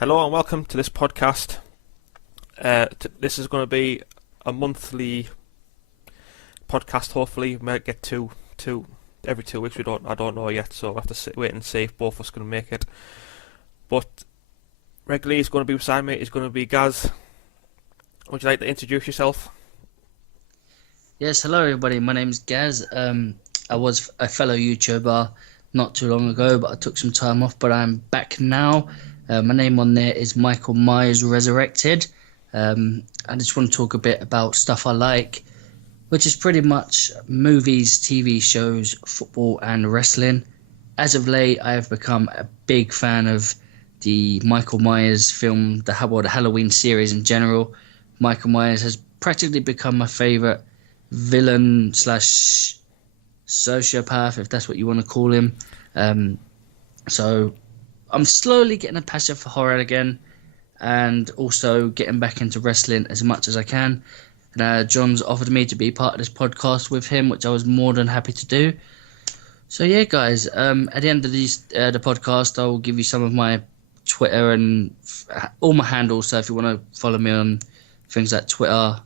Hello and welcome to this podcast. This is going to be a monthly podcast. Hopefully, we might get two every 2 weeks. I don't know yet, so we'll have to wait and see if both of us can make it. But regularly, he's going to be beside me. He's going to be Gaz. Would you like to introduce yourself? Yes, hello everybody. My name's Gaz. I was a fellow YouTuber not too long ago, but I took some time off. But I'm back now. My name on there is Michael Myers Resurrected. I just want to talk a bit about stuff I like, which is pretty much movies, TV shows, football, and wrestling. As of late, I have become a big fan of the Michael Myers film, the Halloween series in general. Michael Myers has practically become my favourite villain slash sociopath, if that's what you want to call him. So I'm slowly getting a passion for horror again, and also getting back into wrestling as much as I can. And John's offered me to be part of this podcast with him, which I was more than happy to do. So yeah, guys, at the end of the podcast, I'll give you some of my Twitter and all my handles. So if you want to follow me on things like Twitter,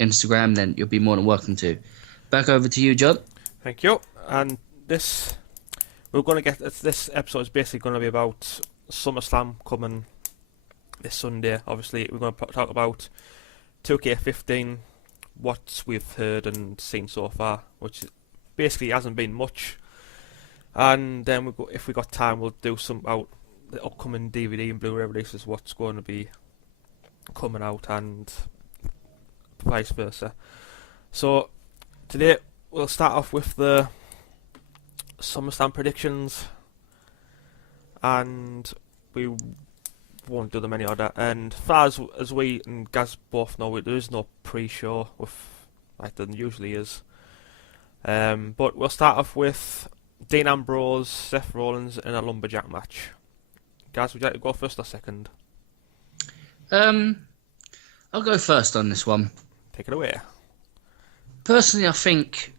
Instagram, then you'll be more than welcome to. Back over to you, John. Thank you. And this episode is basically going to be about SummerSlam coming this Sunday. Obviously, we're going to talk about 2K15, what we've heard and seen so far, which basically hasn't been much. And then if we got time, we'll do some about the upcoming DVD and Blu-ray releases, what's going to be coming out, and vice versa. So today we'll start off with the SummerSlam predictions, and we won't do them any order. And far as we and Gaz both know, there is no pre-show like there usually is. But we'll start off with Dean Ambrose, Seth Rollins in a lumberjack match. Gaz, would you like to go first or second? I'll go first on this one. Take it away. Personally, I think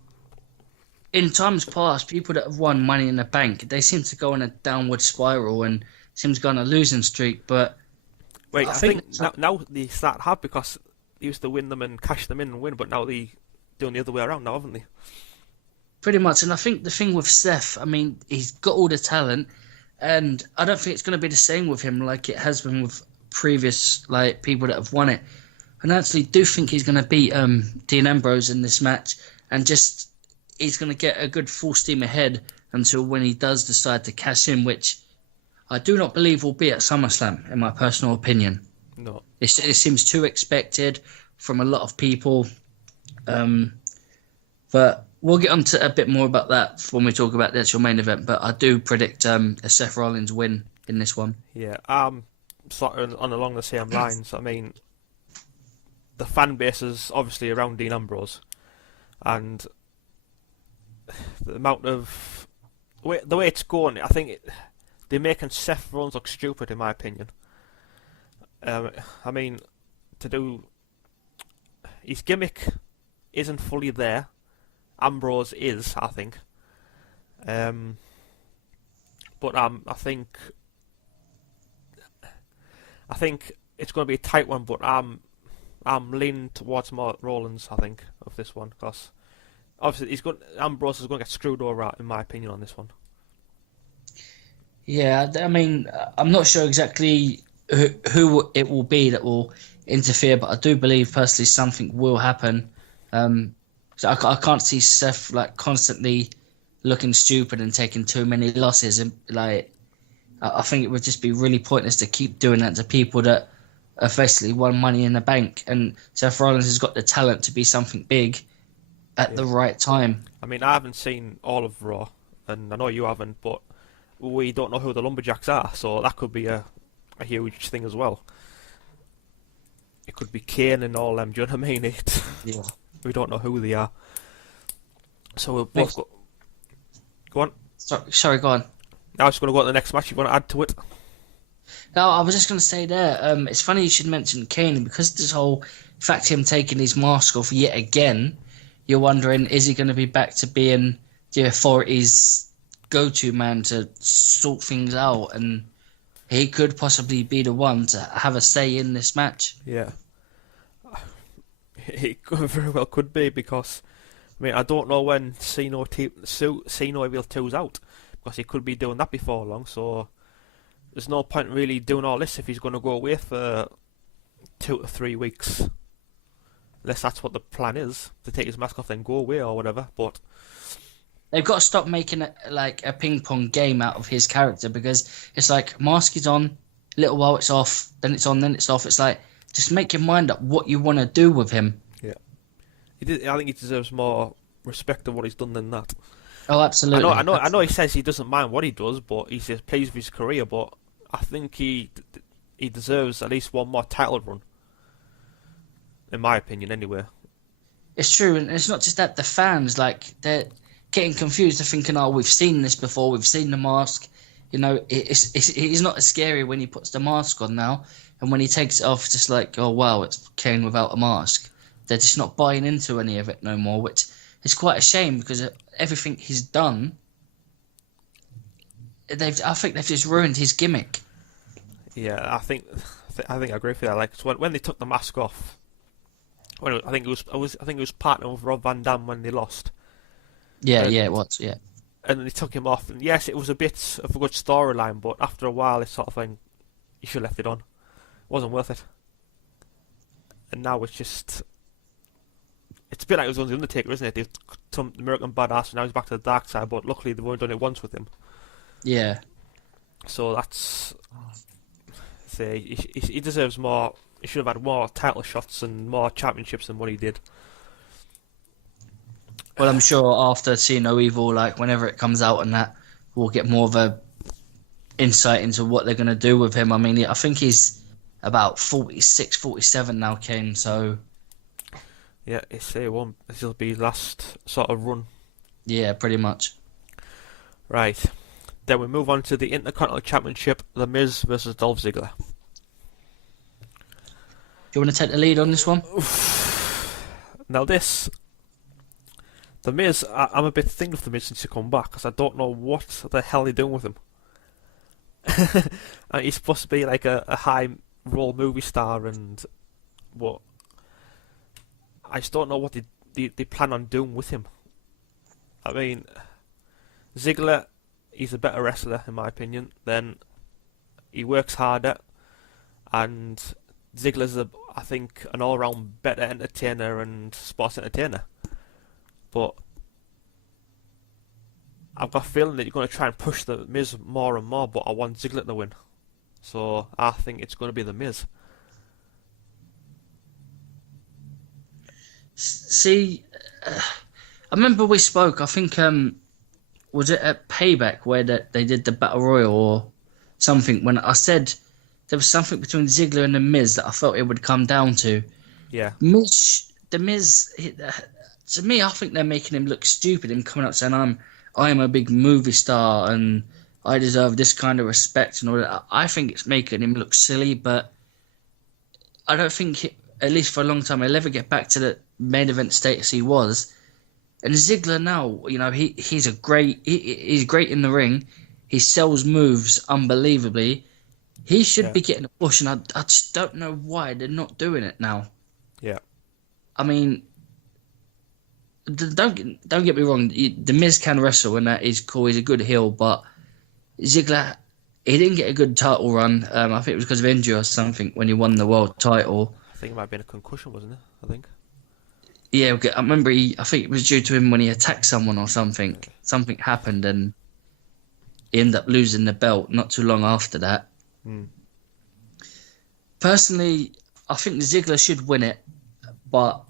in times past, people that have won Money in the Bank, they seem to go on a downward spiral and seem to go on a losing streak. But wait, I think now they start to have, because they used to win them and cash them in and win, but now they doing the other way around now, haven't they? Pretty much. And I think the thing with Seth, I mean, he's got all the talent, and I don't think it's going to be the same with him like it has been with previous people that have won it. And I actually do think he's going to beat Dean Ambrose in this match, and just he's going to get a good full steam ahead until when he does decide to cash in, which I do not believe will be at SummerSlam, in my personal opinion. No. It seems too expected from a lot of people. But we'll get on to a bit more about that when we talk about the actual main event. But I do predict a Seth Rollins win in this one. Yeah, sort of along the same lines. I mean, the fan base is obviously around Dean Ambrose, and the amount of the way it's going, I think they're making Seth Rollins look stupid, in my opinion. I mean, his gimmick isn't fully there. Ambrose is, I think. But I think it's going to be a tight one. But I'm leaning towards more Rollins, I think, of this one, because obviously Ambrose is going to get screwed over, in my opinion, on this one. Yeah, I mean, I'm not sure exactly who it will be that will interfere, but I do believe personally something will happen. So I can't see Seth constantly looking stupid and taking too many losses, and I think it would just be really pointless to keep doing that to people that have basically won Money in the Bank. And Seth Rollins has got the talent to be something big at the right time. I mean, I haven't seen all of Raw, and I know you haven't, but we don't know who the Lumberjacks are, so that could be a huge thing as well. It could be Kane and all them, do you know what I mean? Yeah. We don't know who they are. So we'll both go on. Sorry, go on. Now it's going to go to the next match. You want to add to it? No, I was just going to say there, it's funny you should mention Kane, because this whole fact him taking his mask off yet again, you're wondering, is he going to be back to being the authorities' go-to man to sort things out? And he could possibly be the one to have a say in this match. Yeah, it very well could be because I mean I don't know when Cena Evil 2's out because he could be doing that before long. So there's no point really doing all this if he's going to go away for 2 to 3 weeks. Unless that's what the plan is, to take his mask off then go away or whatever. But They've got to stop making it like a ping pong game out of his character, because it's like mask is on, a little while it's off, then it's on, then it's off. It's like, just make your mind up what you want to do with him. yeah, I think he deserves more respect of what he's done than that. Oh, absolutely. I know. He says he doesn't mind what he does, but he's just pleased with his career. But I think he deserves at least one more title run, in my opinion, anyway. It's true, and it's not just that. The fans, like, they're getting confused. They're thinking, "Oh, we've seen this before. We've seen the mask." You know, he's not as scary when he puts the mask on now, and when he takes it off, it's just like, "Oh wow, it's Kane without a mask." They're just not buying into any of it no more, which is quite a shame because everything he's done, I think they've just ruined his gimmick. Yeah, I think I agree with that. Like so when they took the mask off, I think it was partnering with Rob Van Dam when they lost. Yeah, it was. Yeah. And they took him off, and yes, it was a bit of a good storyline, but after a while, it's sort of like you should have left it on. It wasn't worth it. And now it's a bit like it was on the Undertaker, isn't it? They've done the American Badass, and now he's back to the dark side. But luckily, they've only done it once with him. Yeah. So that's say he deserves more. He should have had more title shots and more championships than what he did. Well, I'm sure after See No Evil, like whenever it comes out and that, we'll get more of a insight into what they're going to do with him. I mean, I think he's about 46, 47 now, Kane, so... Yeah, this will be his last sort of run. Yeah, pretty much. Right. Then we move on to the Intercontinental Championship, The Miz versus Dolph Ziggler. Do you want to take the lead on this one? Now this... The Miz, I'm a bit thinking of The Miz since he come back, because I don't know what the hell they're doing with him. And he's supposed to be like a high role movie star, and what I just don't know what they plan on doing with him. I mean, Ziggler, he's a better wrestler in my opinion. Then he works harder, and Ziggler's I think an all-round better entertainer and sports entertainer. But I've got a feeling that you're going to try and push the Miz more and more, but I want Ziggler to win. So I think it's going to be the Miz. See, I remember we spoke, I think, was it at Payback where they did the Battle Royal or something, when I said there was something between Ziggler and the Miz that I felt it would come down to. Yeah. The Miz, to me, I think they're making him look stupid. Him coming out saying, I'm a big movie star and I deserve this kind of respect and all that. I think it's making him look silly, but I don't think, at least for a long time, he'll ever get back to the main event status he was. And Ziggler now, you know, he's great in the ring. He sells moves unbelievably. He should be getting a push, and I just don't know why they're not doing it now. Yeah. I mean, don't get me wrong. The Miz can wrestle, and that is cool. He's a good heel, but Ziggler, he didn't get a good title run. I think it was because of injury or something when he won the world title. I think it might have been a concussion, wasn't it? I think. Yeah, I remember. I think it was due to him when he attacked someone or something. Something happened, and he ended up losing the belt not too long after that. Personally, I think Ziggler should win it, but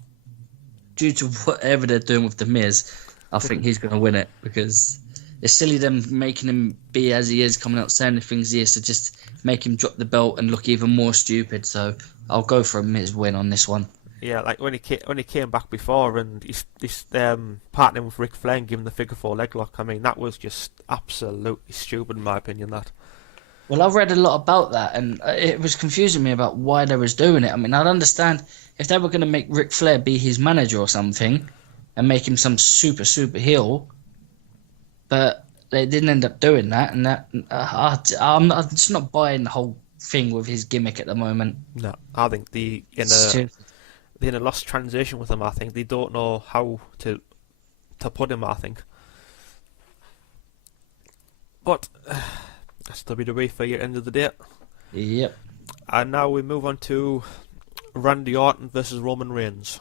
due to whatever they're doing with The Miz, I think he's going to win it, because it's silly them making him be as he is, coming out saying the things he is, to just make him drop the belt and look even more stupid. So I'll go for a Miz win on this one. Yeah, like when he came back before and he's partnering with Ric Flair and giving the figure four leg lock. I mean, that was just absolutely stupid in my opinion. That. Well, I've read a lot about that, and it was confusing me about why they was doing it. I mean, I'd understand if they were going to make Ric Flair be his manager or something and make him some super heel, but they didn't end up doing that, and I'm just not buying the whole thing with his gimmick at the moment. No, I think they're in a lost transition with him. I think they don't know how to put him. I think, but that's WWE for you at the end of the day. Yep. And now we move on to Randy Orton versus Roman Reigns.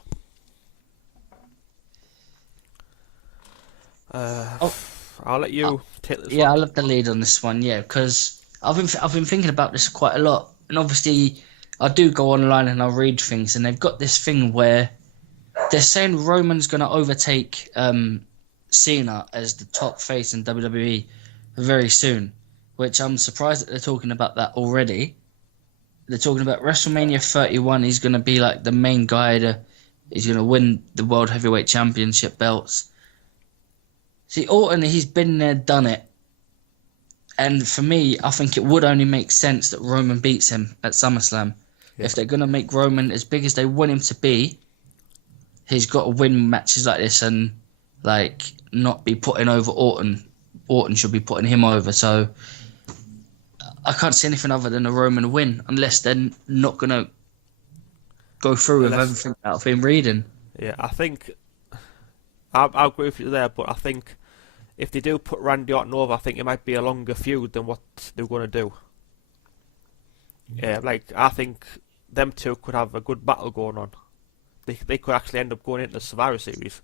I'll let you take this Yeah, one. I love the lead on this one. Yeah, because I've been thinking about this quite a lot, and obviously I do go online and I read things, and they've got this thing where they're saying Roman's going to overtake Cena as the top face in WWE very soon, which I'm surprised that they're talking about that already. They're talking about WrestleMania 31. He's going to be like the main guy. He's going to win the World Heavyweight Championship belts. See, Orton, he's been there, done it. And for me, I think it would only make sense that Roman beats him at SummerSlam. Yeah. If they're going to make Roman as big as they want him to be, he's got to win matches like this and like not be putting over Orton. Orton should be putting him over. So I can't see anything other than a Roman win unless they're not going to go through with everything that I've been reading. Yeah, I think I'll agree with you there, but I think if they do put Randy Orton over, I think it might be a longer feud than what they're going to do. Yeah, like I think them two could have a good battle going on. They could actually end up going into the Survivor Series.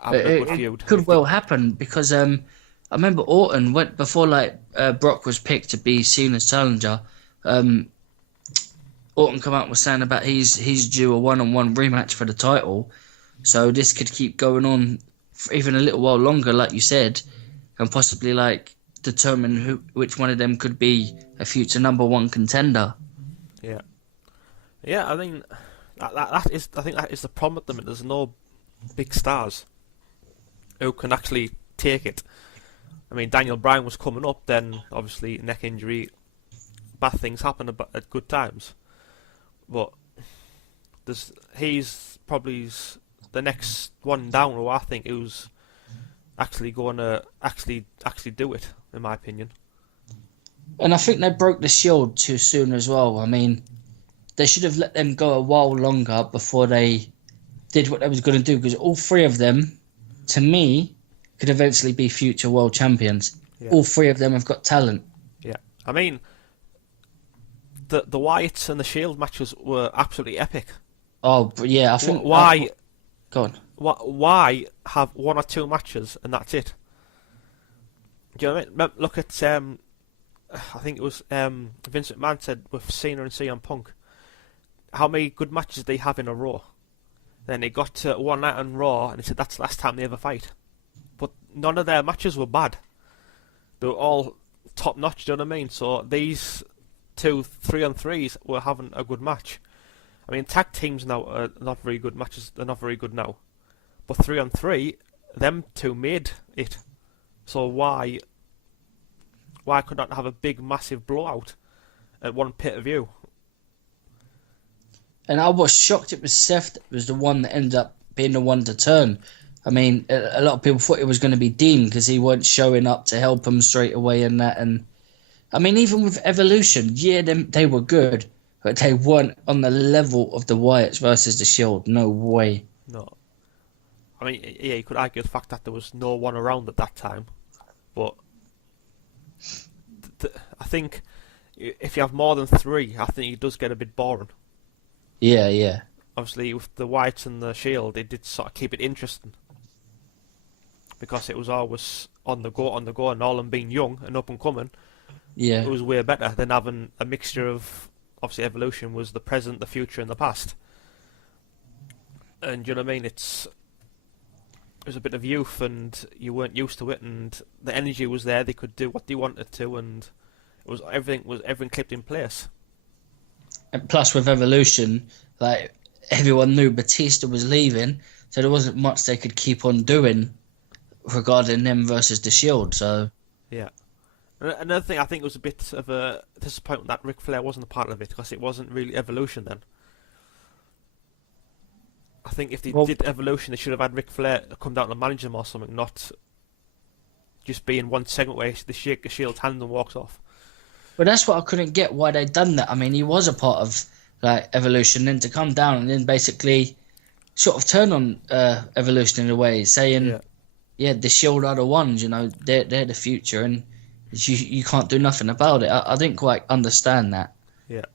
Having a good feud. It could well happen because I remember Orton went before Brock was picked to be Cena's challenger. Orton come out and was saying about he's due a one-on-one rematch for the title, so this could keep going on for even a little while longer, like you said, and possibly like determine which one of them could be a future number one contender. Yeah, I mean that is the problem at the minute. There's no big stars who can actually take it. I mean, Daniel Bryan was coming up, then obviously neck injury, bad things happen at good times. But he's probably the next one down, who I think who's actually going to actually do it, in my opinion. And I think they broke the Shield too soon as well. I mean, they should have let them go a while longer before they did what they was going to do, because all three of them, to me, could eventually be future world champions. Yeah. All three of them have got talent. Yeah, I mean, the Wyatts and the Shield matches were absolutely epic. Oh, but yeah, I think why? Go on. Why have one or two matches and that's it? Do you know what I mean? Look at I think it was Vince McMahon said with Cena and CM Punk, how many good matches did they have in a row? Then they got to one night on Raw and he said that's the last time they ever fight. But none of their matches were bad. They were all top notch, do you know what I mean? So these 2 3-on-3s were having a good match. I mean, tag teams now are not very good matches. They're not very good now. But 3-on-3, them two made it. So why could not have a big, massive blowout at one pay-per-view? And I was shocked it was Seth that was the one that ended up being the one to turn. I mean, a lot of people thought it was going to be Dean because he weren't showing up to help him straight away and that. And I mean, even with Evolution, yeah, they were good, but they weren't on the level of the Wyatts versus the Shield. No way. No. I mean, yeah, you could argue the fact that there was no one around at that time, but I think if you have more than 3, I think it does get a bit boring. Yeah. Obviously, with the Wyatts and the Shield, they did sort of keep it interesting because it was always on the go, and all them being young and up and coming. Yeah, it was way better than having a mixture of, obviously, Evolution was the present, the future, and the past. And you know what I mean? It was a bit of youth, and you weren't used to it, and the energy was there. They could do what they wanted to, and everything clipped in place. And plus, with Evolution, like everyone knew Batista was leaving, so there wasn't much they could keep on doing regarding them versus the Shield. So yeah. Another thing, I think it was a bit of a disappointment that Ric Flair wasn't a part of it, because it wasn't really Evolution then. I think if they did Evolution, they should have had Ric Flair come down and manage them or something, not just be in one segment where they shake the Shield's hand and walks off. But that's what I couldn't get, why they'd done that. I mean, he was a part of like Evolution, then to come down and then basically sort of turn on Evolution in a way, saying, yeah, the Shield are the ones, they're the future, and you can't do nothing about it. I didn't quite understand that. Yeah,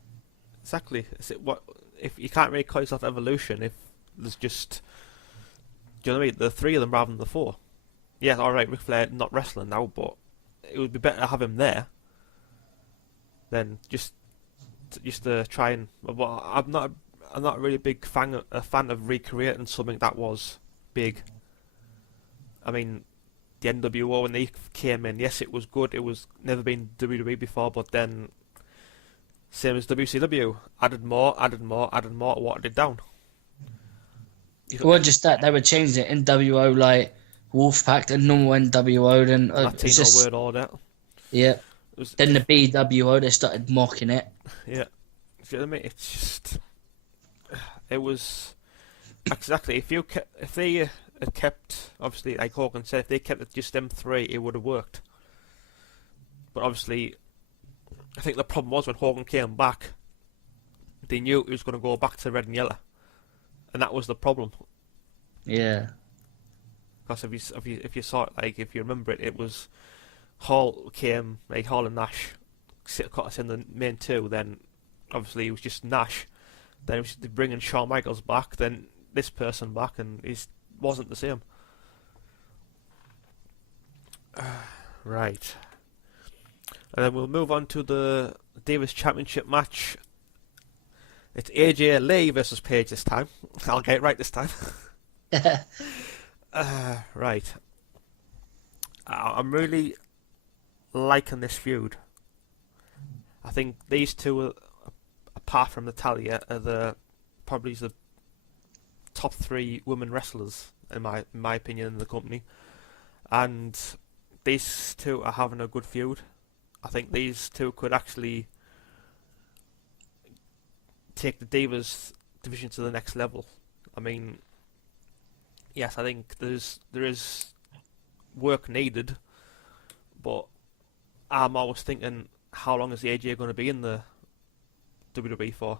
exactly. What if you can't really call yourself Evolution if there's just, do you know what I mean? The three of them rather than the four. Yeah, all right, Ric Flair not wrestling now, but it would be better to have him there than just to try and. Well, I'm not a really big fan of recreating something that was big. I mean, the NWO when they came in, yes, it was good. It was never been WWE before, but then same as WCW, added more to water it down. Well, just that they were changing it NWO like Wolfpack and normal NWO, then Latino word order. Yeah. Then the BWO, they started mocking it. Yeah. Do you know what I mean? It's just, it was exactly if they had kept, obviously like Hogan said, if they kept it just them three, it would have worked. But obviously, I think the problem was when Hogan came back, they knew he was going to go back to red and yellow, and that was the problem. Yeah. Because if you saw it, like if you remember it, it was Hall came, like Hall and Nash caught us in the main two. Then obviously it was just Nash. Then it was bringing Shawn Michaels back. Then this person back, and he wasn't the same. Right. And then we'll move on to the Davis Championship match. It's AJ Lee versus Paige this time. I'll get it right this time. Right. I'm really liking this feud. I think these two, apart from Natalya, are probably the top three women wrestlers in my opinion in the company, and these two are having a good feud. I think these two could actually take the Divas division to the next level. I mean, yes, I think there is work needed, but I'm always thinking, how long is the AJ going to be in the WWE for?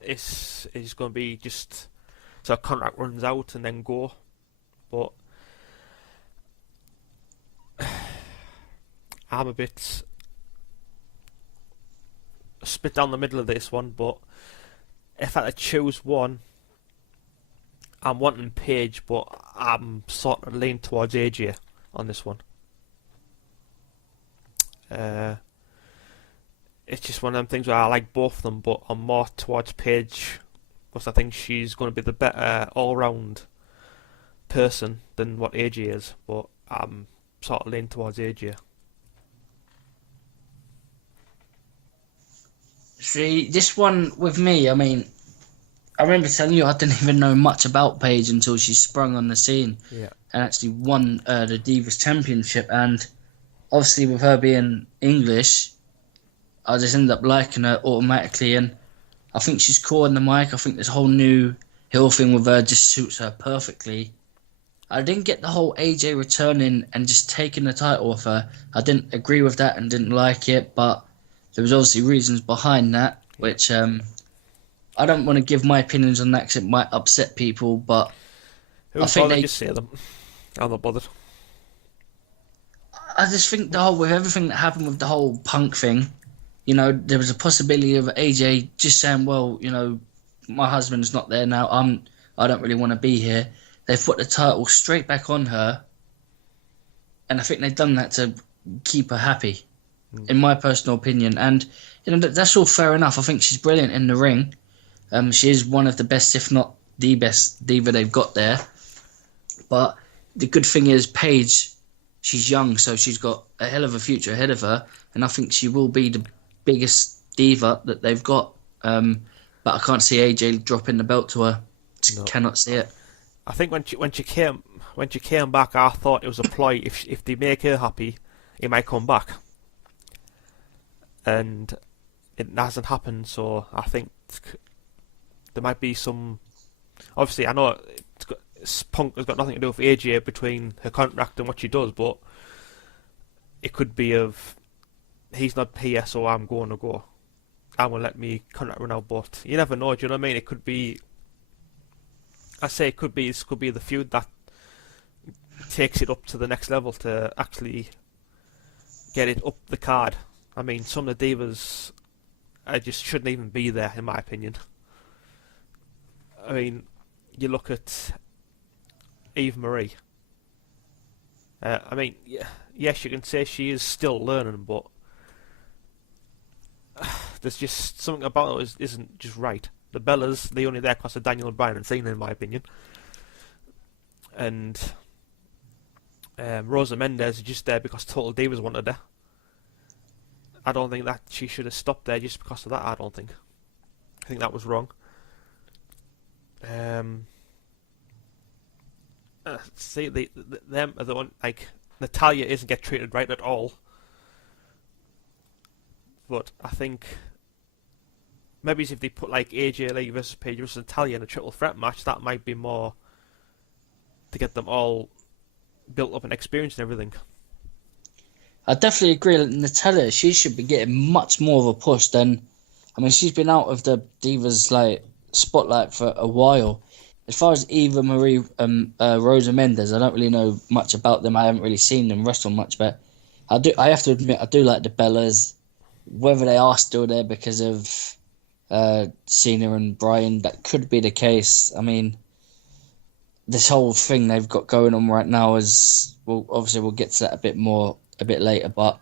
It's going to be just so a contract runs out and then go, but I'm a bit split down the middle of this one. But if I had to choose one, I'm wanting Paige, but I'm sort of leaning towards AJ on this one. It's just one of them things where I like both of them, but I'm more towards Paige because I think she's going to be the better all-round person than what AJ is. But I'm sort of leaning towards AJ. See, this one with me, I mean, I remember telling you I didn't even know much about Paige until she sprung on the scene and actually won the Divas Championship. And obviously with her being English, I just ended up liking her automatically. And I think she's cool on the mic. I think this whole new heel thing with her just suits her perfectly. I didn't get the whole AJ returning and just taking the title off her. I didn't agree with that and didn't like it, but there was obviously reasons behind that, which I don't want to give my opinions on that because it might upset people, but I think they just say them. I'm not bothered. I just think with everything that happened with the whole Punk thing, there was a possibility of AJ just saying, well, my husband's not there now. I don't really want to be here. They've put the title straight back on her, and I think they've done that to keep her happy, in my personal opinion. And that's all fair enough. I think she's brilliant in the ring. She is one of the best, if not the best diva they've got there. But the good thing is Paige, she's young, so she's got a hell of a future ahead of her, and I think she will be the biggest diva that they've got. But I can't see AJ dropping the belt to her. Just cannot see it. I think when she came back, I thought it was a ploy. If they make her happy, he might come back, and it hasn't happened. So I think there might be some. Obviously, I know Punk has got nothing to do with AJ between her contract and what she does, but it could be of he's not here, so I'm going to go. I'm going to let me contract run out, but you never know, do you know what I mean? It could be, this could be the feud that takes it up to the next level to actually get it up the card. I mean, some of the divas just shouldn't even be there, in my opinion. I mean, you look at Eve Marie. I mean, yes, you can say she is still learning, but there's just something about it isn't just right. The Bellas, they only there because of Daniel Bryan and Cena, in my opinion. And Rosa Mendez is just there because Total Divas wanted her. I don't think that she should have stopped there just because of that. I think that was wrong. See, them are the one, like, Natalia isn't get treated right at all. But I think maybe if they put like AJ Lee versus Paige versus Natalia in a triple threat match, that might be more to get them all built up and experienced and everything. I definitely agree that Natalia, she should be getting much more of a push than, I mean, she's been out of the Divas like spotlight for a while. As far as Eva Marie and Rosa Mendez, I don't really know much about them. I haven't really seen them wrestle much, but I have to admit, I do like the Bellas. Whether they are still there because of Cena and Bryan, that could be the case. I mean, this whole thing they've got going on right now is, well, obviously we'll get to that a bit later, but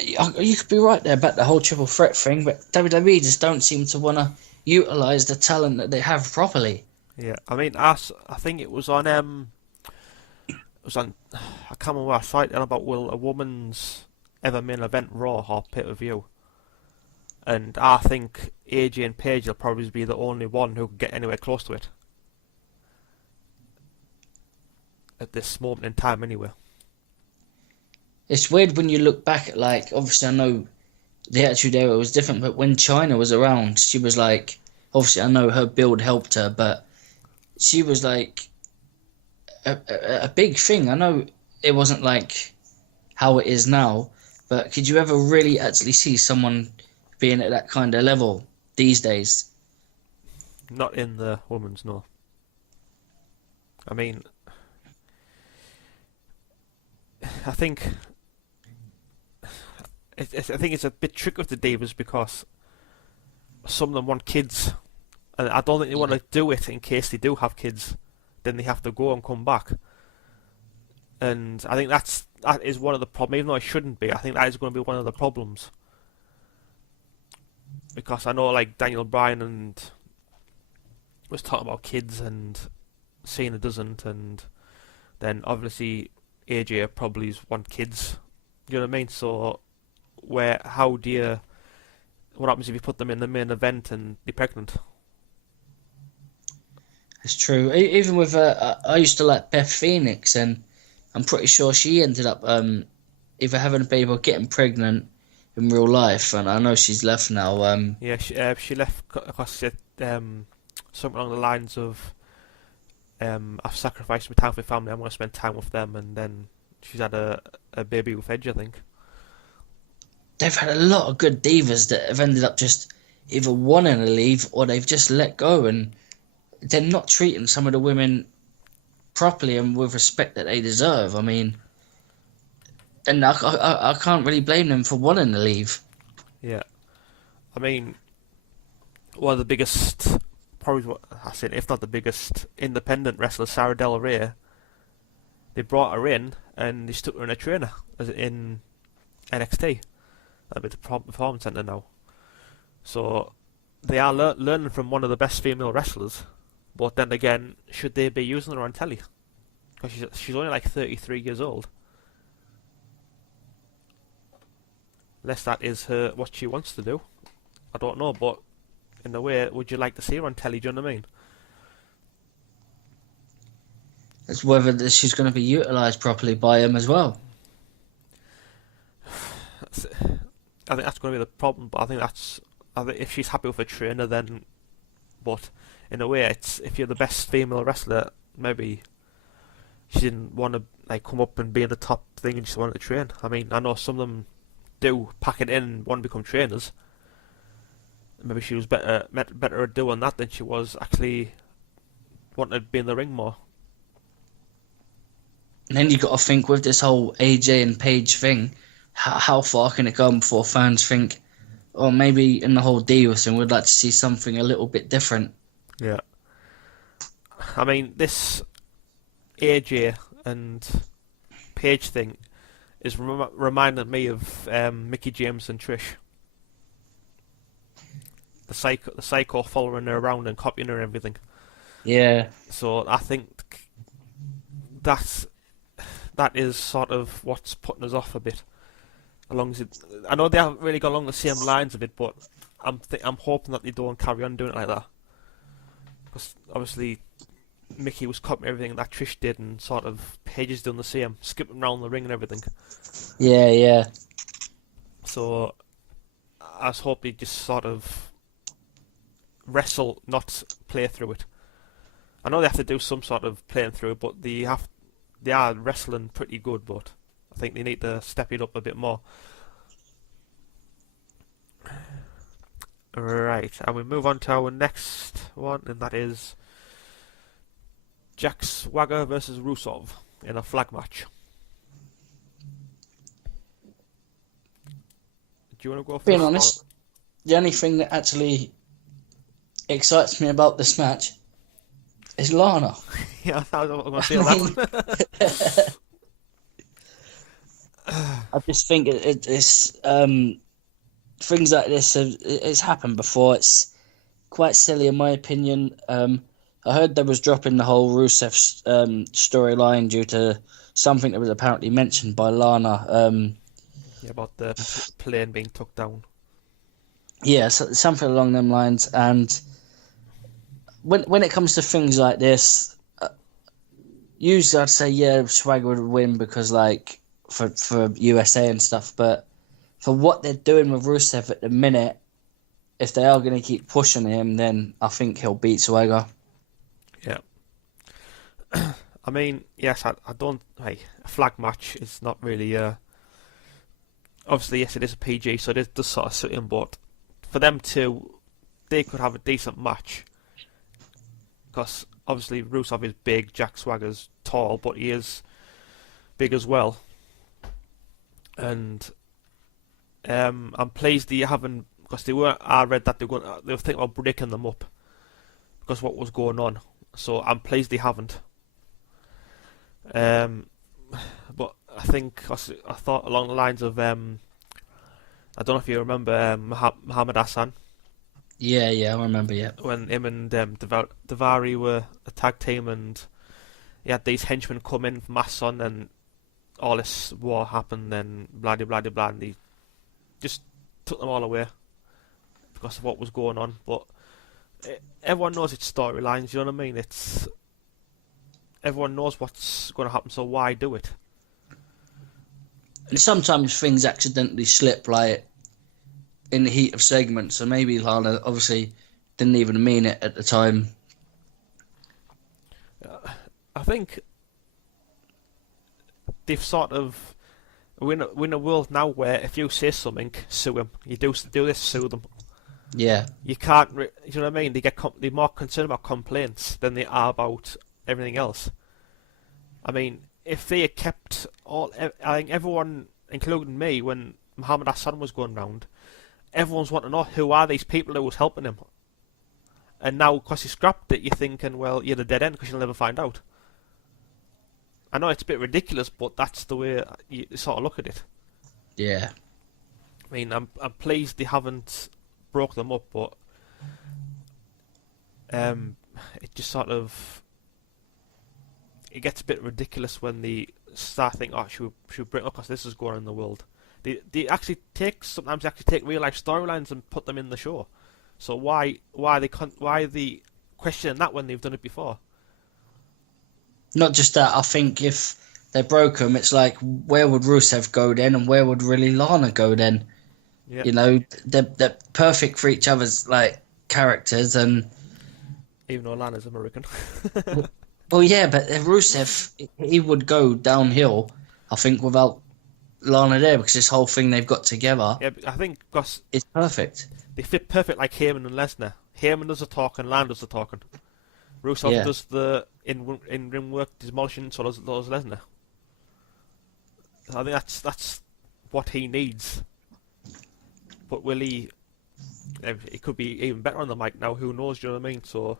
you could be right there about the whole triple threat thing, but WWE just don't seem to want to utilise the talent that they have properly. Yeah, I mean, I think it was on I can't remember where I saw it about, will a woman's ever main event Raw or pay-per-view? And I think AJ and Paige will probably be the only one who can get anywhere close to it at this moment in time, anyway. It's weird when you look back at, like, obviously I know the Attitude Era was different, but when China was around, she was like, obviously I know her build helped her, but she was like a big thing. I know it wasn't like how it is now, but could you ever really actually see someone being at that kind of level these days? Not in the women's, no. I mean, I think I think it's a bit tricky with the Divas because some of them want kids, and I don't think they want to do it in case they do have kids. Then they have to go and come back, and I think that is one of the problems. Even though it shouldn't be, I think that is going to be one of the problems because I know like Daniel Bryan and was talking about kids, and Cena doesn't, and then obviously AJ probably want kids. You know what I mean? So what happens if you put them in the main event and they're pregnant? It's true. Even with I used to like Beth Phoenix, and I'm pretty sure she ended up either having a baby or getting pregnant in real life. And I know she's left now. Yeah, she left because she said something along the lines of I've sacrificed my time for family, I want to spend time with them, and then she's had a baby with Edge, I think. They've had a lot of good divas that have ended up just either wanting to leave or they've just let go, and they're not treating some of the women properly and with respect that they deserve. I mean, and I can't really blame them for wanting to leave. Yeah, I mean, one of the biggest, probably what I said, if not the biggest independent wrestler, Sarah Del Rey. They brought her in and they stuck her in a trainer as in NXT. That'd be the Performance Center now. So they are learning from one of the best female wrestlers. But then again, should they be using her on telly? Because she's only like 33 years old. Unless that is what she wants to do. I don't know, but in a way, would you like to see her on telly? Do you know what I mean? It's whether she's going to be utilised properly by him as well. I think that's going to be the problem, but I think if she's happy with a trainer, then. But in a way, it's if you're the best female wrestler, maybe she didn't want to like come up and be in the top thing and just wanted to train. I mean, I know some of them do pack it in and want to become trainers. Maybe she was better at doing that than she was actually wanting to be in the ring more. And then you got to think with this whole AJ and Paige thing, how far can it go before fans think, or maybe in the whole Divas thing, we'd like to see something a little bit different. Yeah. I mean, this AJ and Paige thing is reminding me of Mickey James and Trish. The psycho following her around and copying her and everything. Yeah. So I think that is sort of what's putting us off a bit. I know they haven't really got along the same lines of it, but I'm hoping that they don't carry on doing it like that. Because obviously Mickey was copying everything that Trish did, and sort of Paige is doing the same, skipping around the ring and everything. Yeah, yeah. So I was hoping they just sort of wrestle, not play through it. I know they have to do some sort of playing through it, but they are wrestling pretty good, but I think they need to step it up a bit more. Right, and we move on to our next one, and that is Jack Swagger versus Rusev in a flag match. Do you want to go first? Being honest, the only thing that actually excites me about this match is Lana. Yeah, I was going to say that. I just think it's things like this it's happened before. It's quite silly in my opinion. I heard they was dropping the whole Rusev storyline due to something that was apparently mentioned by Lana. Yeah, about the plane being took down. Yeah, so, something along them lines. And when it comes to things like this, usually I'd say yeah, Swagger would win because like for USA and stuff. But for what they're doing with Rusev at the minute, if they are going to keep pushing him, then I think he'll beat Swagger. Yeah. I mean, yes, I don't. Hey, a flag match is not really. Obviously, yes, it is a PG, so it does sort of suit him. But for them to, they could have a decent match. Because obviously Rusev is big, Jack Swagger's tall, but he is big as well. And I'm pleased they haven't, because I read that they were thinking about breaking them up because of what was going on. So I'm pleased they haven't. But I think I thought along the lines of I don't know if you remember Muhammad Hassan. Yeah, I remember. Yeah, when him and Davari were a tag team, and he had these henchmen come in from Hassan, and all this war happened, and blah blah blah blah, and he just took them all away because of what was going on. But everyone knows it's storylines. You know what I mean? Everyone knows what's going to happen, so why do it? And sometimes things accidentally slip, like in the heat of segments. So maybe Lana obviously didn't even mean it at the time. I think they've sort of we're in a world now where if you say something, sue him. You do this, sue them. Yeah. You can't. You know what I mean? They're more concerned about complaints than they are about everything else. I mean, if they had kept I think everyone, including me, when Muhammad Hassan was going round, everyone's wanting to know who are these people who was helping him. And now, because he scrapped it, you're thinking, well, you're the dead end because you'll never find out. I know it's a bit ridiculous, but that's the way you sort of look at it. Yeah. I mean, I'm pleased they haven't broke them up, but it just sort of it gets a bit ridiculous when they start thinking, oh, should we break up because this is going on in the world. They actually sometimes take real life storylines and put them in the show. So why are they questioning that when they've done it before? Not just that, I think if they broke them, it's like, where would Rusev go then, and where would really Lana go then? Yeah. You know, they're perfect for each other's like characters, and even though Lana's American. Well, yeah, but Rusev, he would go downhill, I think, without Lana there because this whole thing they've got together Yeah, I think because is perfect. they fit perfect like Heyman and Lesnar. Heyman does the talking, Lana does the talking. Rusev Yeah. does the in ring work, demolishing, so does Lesnar. I think that's what he needs. But will he? It could be even better on the mic now. Who knows? Do you know what I mean? So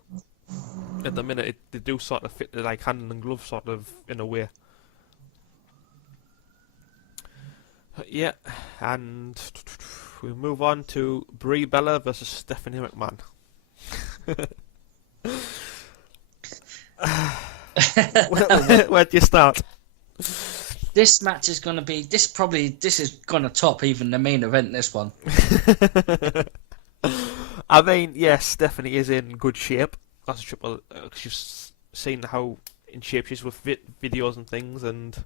at the minute, they do sort of fit like hand and glove, sort of in a way. Yeah, and we move on to Brie Bella versus Stephanie McMahon. Where do you start? This match is going to be this is going to top even the main event. This one. I mean, yes, Stephanie is in good shape. That's a triple. She's seen how in shape she is with videos and things, and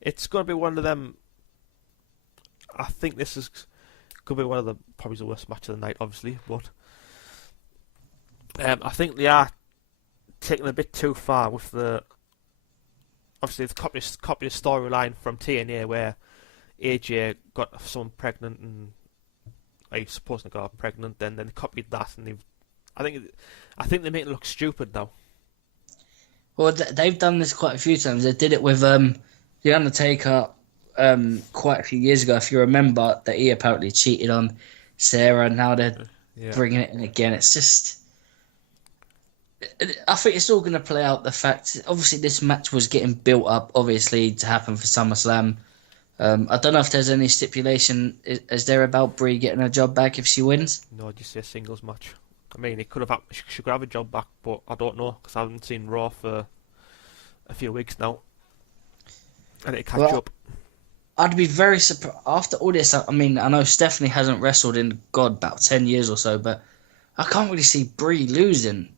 it's going to be one of them. I think this is could be one of the probably the worst match of the night, obviously, but I think they are taking a bit too far with the obviously the copy storyline from TNA where AJ got someone pregnant and I suppose they got pregnant, then they copied that, and I think they make it look stupid now. Well, they've done this quite a few times. They did it with the Undertaker quite a few years ago. If you remember, that he apparently cheated on Sarah, and now they're bringing it in again. It's just, I think it's all going to play out. The fact, obviously, this match was getting built up, obviously, to happen for SummerSlam. I don't know if there's any stipulation. Is there about Brie getting her job back if she wins? No, just a singles match. I mean, it could have she could have a job back, but I don't know because I haven't seen Raw for a few weeks now. I need to catch up. I'd be very surprised after all this. I mean, I know Stephanie hasn't wrestled in about 10 years or so, but I can't really see Brie losing.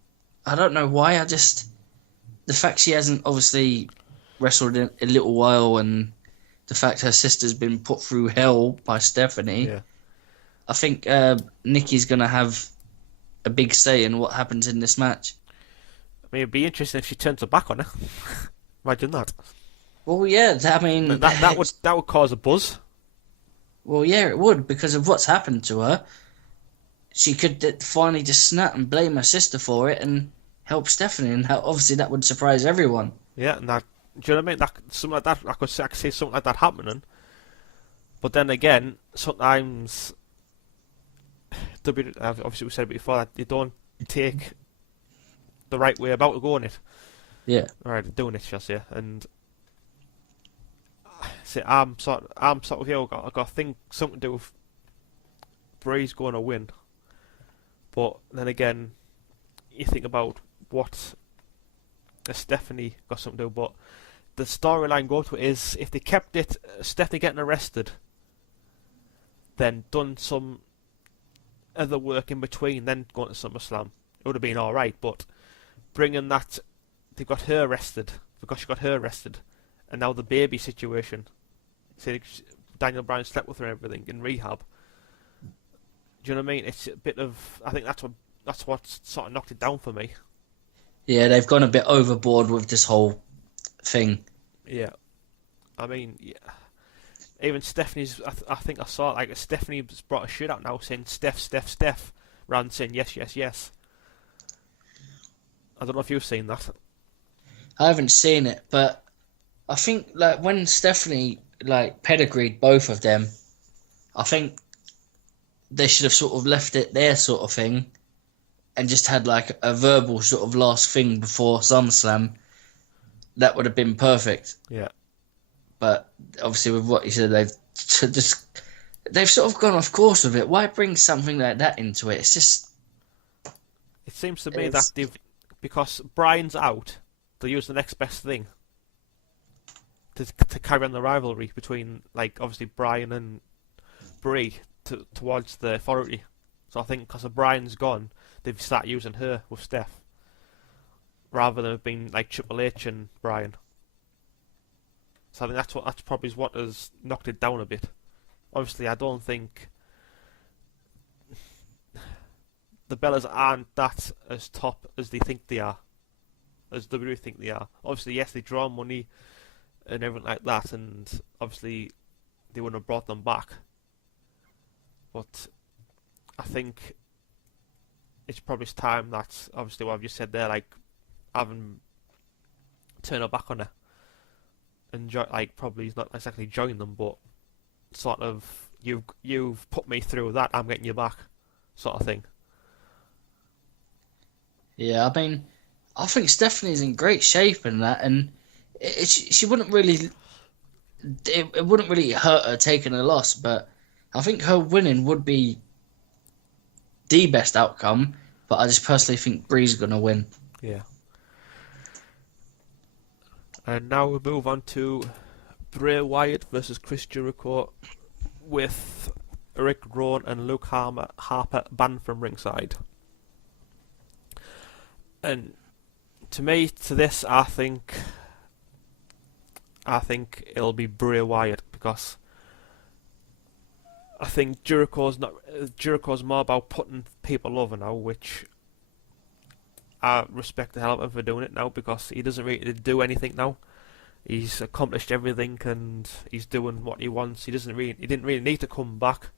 I don't know why. The fact she hasn't obviously wrestled in a little while, and the fact her sister's been put through hell by Stephanie. Yeah. I think Nikki's gonna have a big say in what happens in this match. I mean, it'd be interesting if she turns her back on her. Imagine that. Well, yeah, I mean that would cause a buzz. Well, yeah, it would because of what's happened to her. She could finally just snap and blame her sister for it and help Stephanie, and obviously that would surprise everyone. Yeah, and that, do you know what I mean? Something like that, I could see something like that happening. But then again, sometimes, obviously we said it before, that they don't take the right way about going it. Yeah. Right, doing it, shall I say. And see, I'm sort of here. I've got to think something to do with Bray's going to win. But then again, you think about what Stephanie got something to do. But the storyline go to is if they kept it Stephanie getting arrested, then done some other work in between, then going to SummerSlam, it would have been all right. But bringing that, they got her arrested because she got her arrested, and now the baby situation. See, Daniel Bryan slept with her and everything in rehab. Do you know what I mean? It's a bit of. I think that's what sort of knocked it down for me. Yeah, they've gone a bit overboard with this whole thing. Yeah, I mean, yeah. Even Stephanie's. I think I saw like Stephanie's brought a shit out now saying Steph, rather than saying yes. I don't know if you've seen that. I haven't seen it, but I think like when Stephanie like pedigreed both of them, I think they should have sort of left it there, sort of thing, and just had like a verbal sort of last thing before SummerSlam. That would have been perfect. Yeah. But obviously, with what you said, they've sort of gone off course with it. Why bring something like that into it? It's just. It seems to me that because Brian's out, they'll use the next best thing to carry on the rivalry between, like, obviously Brian and Brie towards the Authority. So I think because Brian's gone, they've started using her with Steph rather than being like Triple H and Brian. So I think that's probably what has knocked it down a bit. Obviously, I don't think the Bellas aren't that as top as they think they are, as WWE think they are. Obviously, yes, they draw money and everything like that, and obviously they wouldn't have brought them back. But I think it's probably time that, obviously, what I've just said there, like having turn her back on her and like probably not exactly join them, but sort of you've put me through that, I'm getting you back, sort of thing. Yeah, I mean, I think Stephanie's in great shape in that, and she wouldn't really, it wouldn't really hurt her taking a loss, but I think her winning would be the best outcome. But I just personally think Bree's gonna win. Yeah. And now we move on to Bray Wyatt versus Chris Jericho with Rick Rowan and Luke Harper banned from ringside. And to me, to this, I think it'll be Bray Wyatt, because I think Jericho's more about putting people over now, which I respect the hell out of him for doing it now, because he doesn't really do anything now. He's accomplished everything and he's doing what he wants. He didn't really need to come back,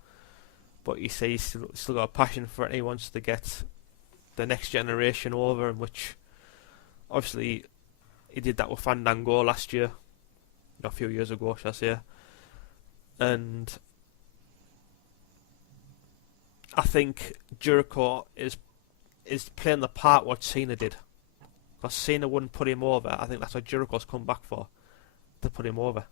but he says he's still got a passion for it, and he wants to get the next generation over, in which obviously he did that with Fandango last year, a few years ago, shall I say. And I think Jericho is playing the part what Cena did, because Cena wouldn't put him over. I think that's what Jericho's come back for, to put him over,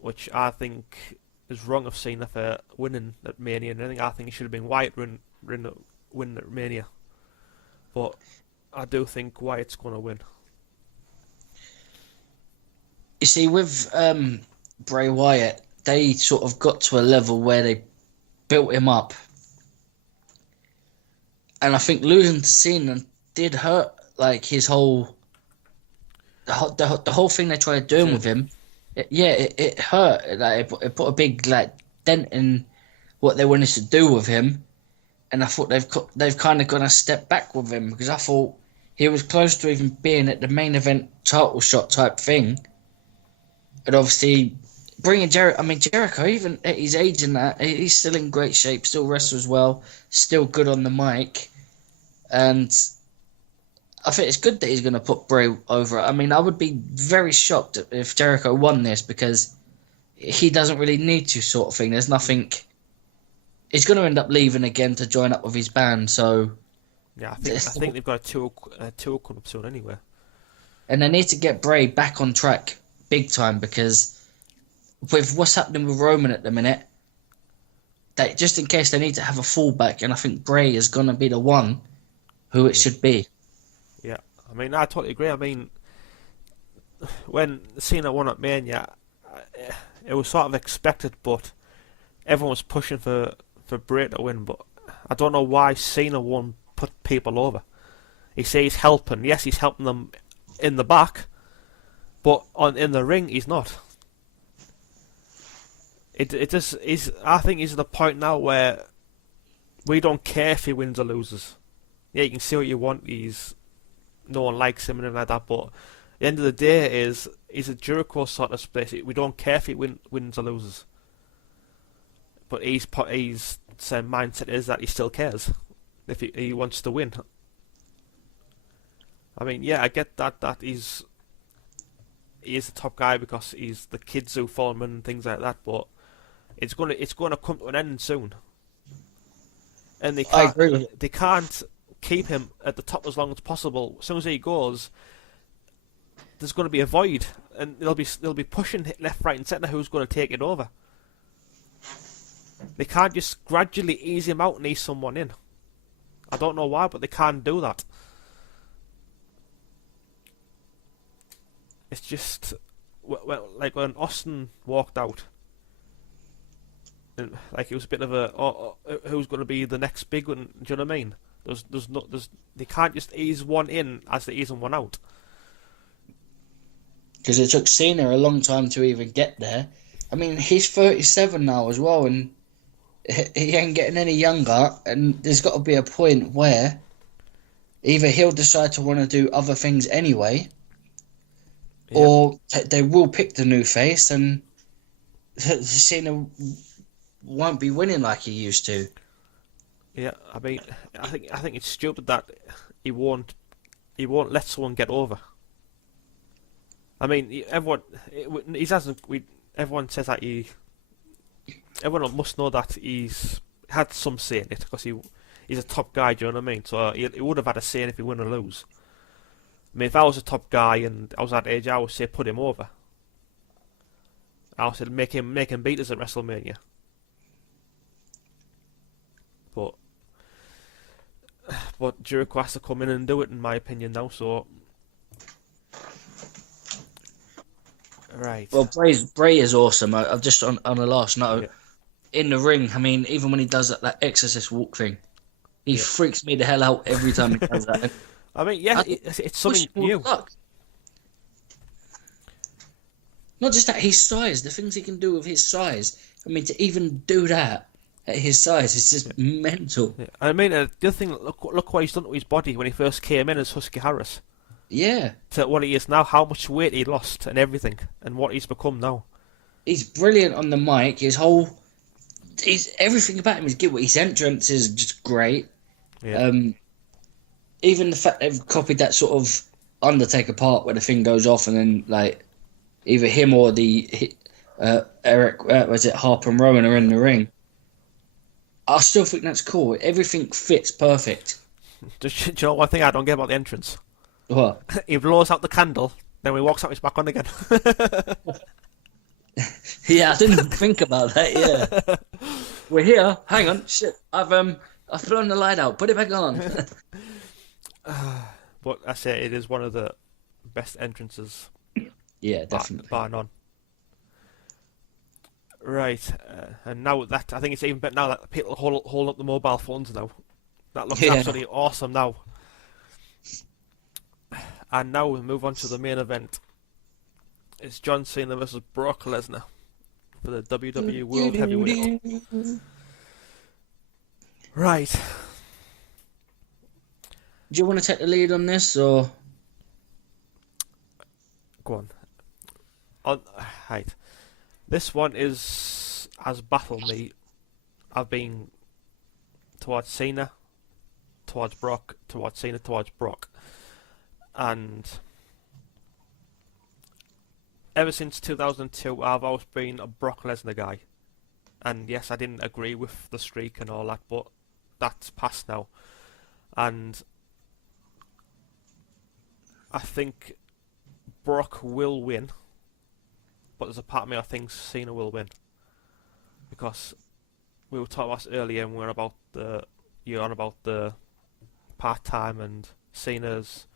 which I think is wrong of Cena for winning at Mania and everything. I think he should have been Wyatt win at Mania, but I do think Wyatt's going to win. You see, with Bray Wyatt, they sort of got to a level where they built him up, and I think losing to Cena did hurt, like his whole the whole thing they tried doing with him. It hurt. Like it put a big dent in what they wanted to do with him, and I thought they've kind of gone a step back with him, because I thought he was close to even being at the main event title shot type thing, and obviously bringing Jericho, even at his age and that, he's still in great shape, still wrestles well, still good on the mic, and I think it's good that he's going to put Bray over. I mean, I would be very shocked if Jericho won this, because he doesn't really need to, sort of thing. There's nothing. He's going to end up leaving again to join up with his band, so yeah, I think they've got a tour coming up soon anyway. And they need to get Bray back on track big time, because with what's happening with Roman at the minute, that just in case they need to have a fallback, and I think Bray is going to be the one who it should be. Yeah, I mean, I totally agree. I mean, when Cena won at Mania, it was sort of expected, but everyone was pushing for Bray to win. But I don't know why Cena won't put people over. He says he's helping. Yes, he's helping them in the back, but in the ring, he's not. It just is. I think he's at the point now where we don't care if he wins or loses. Yeah, you can see what you want. No one likes him and everything like that. But at the end of the day, he's a Jericho sort of space. We don't care if he wins or loses. But his mindset is that he still cares if he wants to win. I mean, yeah, I get that he is the top guy because he's the Kidzu Foreman and things like that. But it's gonna come to an end soon, and they can't keep him at the top as long as possible. As soon as he goes, there's going to be a void, and they'll be pushing left, right, and centre. Who's going to take it over? They can't just gradually ease him out and ease someone in. I don't know why, but they can't do that. It's just like when Austin walked out, and like it was a bit of who's going to be the next big one? Do you know what I mean? They can't just ease one in as they're easing one out. Because it took Cena a long time to even get there. I mean, he's 37 now as well, and he ain't getting any younger, and there's got to be a point where either he'll decide to want to do other things anyway, Yep. or they will pick the new face, and Cena won't be winning like he used to. Yeah. I mean, I think it's stupid that he won't he won't let someone get over. I mean, everyone he hasn't. Everyone says that everyone must know that he's had some say in it because he's a top guy. Do you know what I mean? So he would have had a say in if he win or lose. I mean, if I was a top guy and I was that age, I would say put him over. I would say make him beat us at WrestleMania. But Jericho has to come in and do it, in my opinion, now. So right, Well, Bray is awesome. I've just on a last note yeah, in the ring. I mean, even when he does that Exorcist walk thing, he yeah. freaks me the hell out every time he does that. And I mean, yeah, I it's wish something him all new. the luck. Not just that, his size, the things he can do with his size. I mean, to even do that at his size is just mental. Yeah. I mean, the other thing, look what he's done to his body when he first came in as Husky Harris Yeah, to what he is now. How much weight he lost and everything, and what he's become now. he's brilliant on the mic. He's everything about him is good. His entrance is just great. Yeah, Um, Even the fact they've copied that sort of Undertaker part where the thing goes off and then like either him or the Eric was it Harper and Rowan are in the ring. I still think that's cool. Everything fits perfect. just do you know one thing I don't get about the entrance? What? He blows out the candle, then when he walks out, he's back on again. Yeah, I didn't think about that. Yeah, we're here. Hang on, shit. I've blown the light out. Put it back on. But I say it is one of the best entrances, Yeah, definitely. bar none. Right, and now that I think it's even better now that people hold up the mobile phones now. That looks Yeah. absolutely awesome now. And now we move on to the main event. It's John Cena versus Brock Lesnar for the WWE World Heavyweight. Right. Do you want to take the lead on this, or Go on. Right. This one has baffled me. I've been towards Cena, towards Brock, towards Cena, towards Brock. And ever since 2002, I've always been a Brock Lesnar guy. And yes, I didn't agree with the streak and all that, but that's past now. And I think Brock will win, but there's a part of me I think Cena will win. Because we were talking about this earlier and we were about you're on about the part-time and Cena's.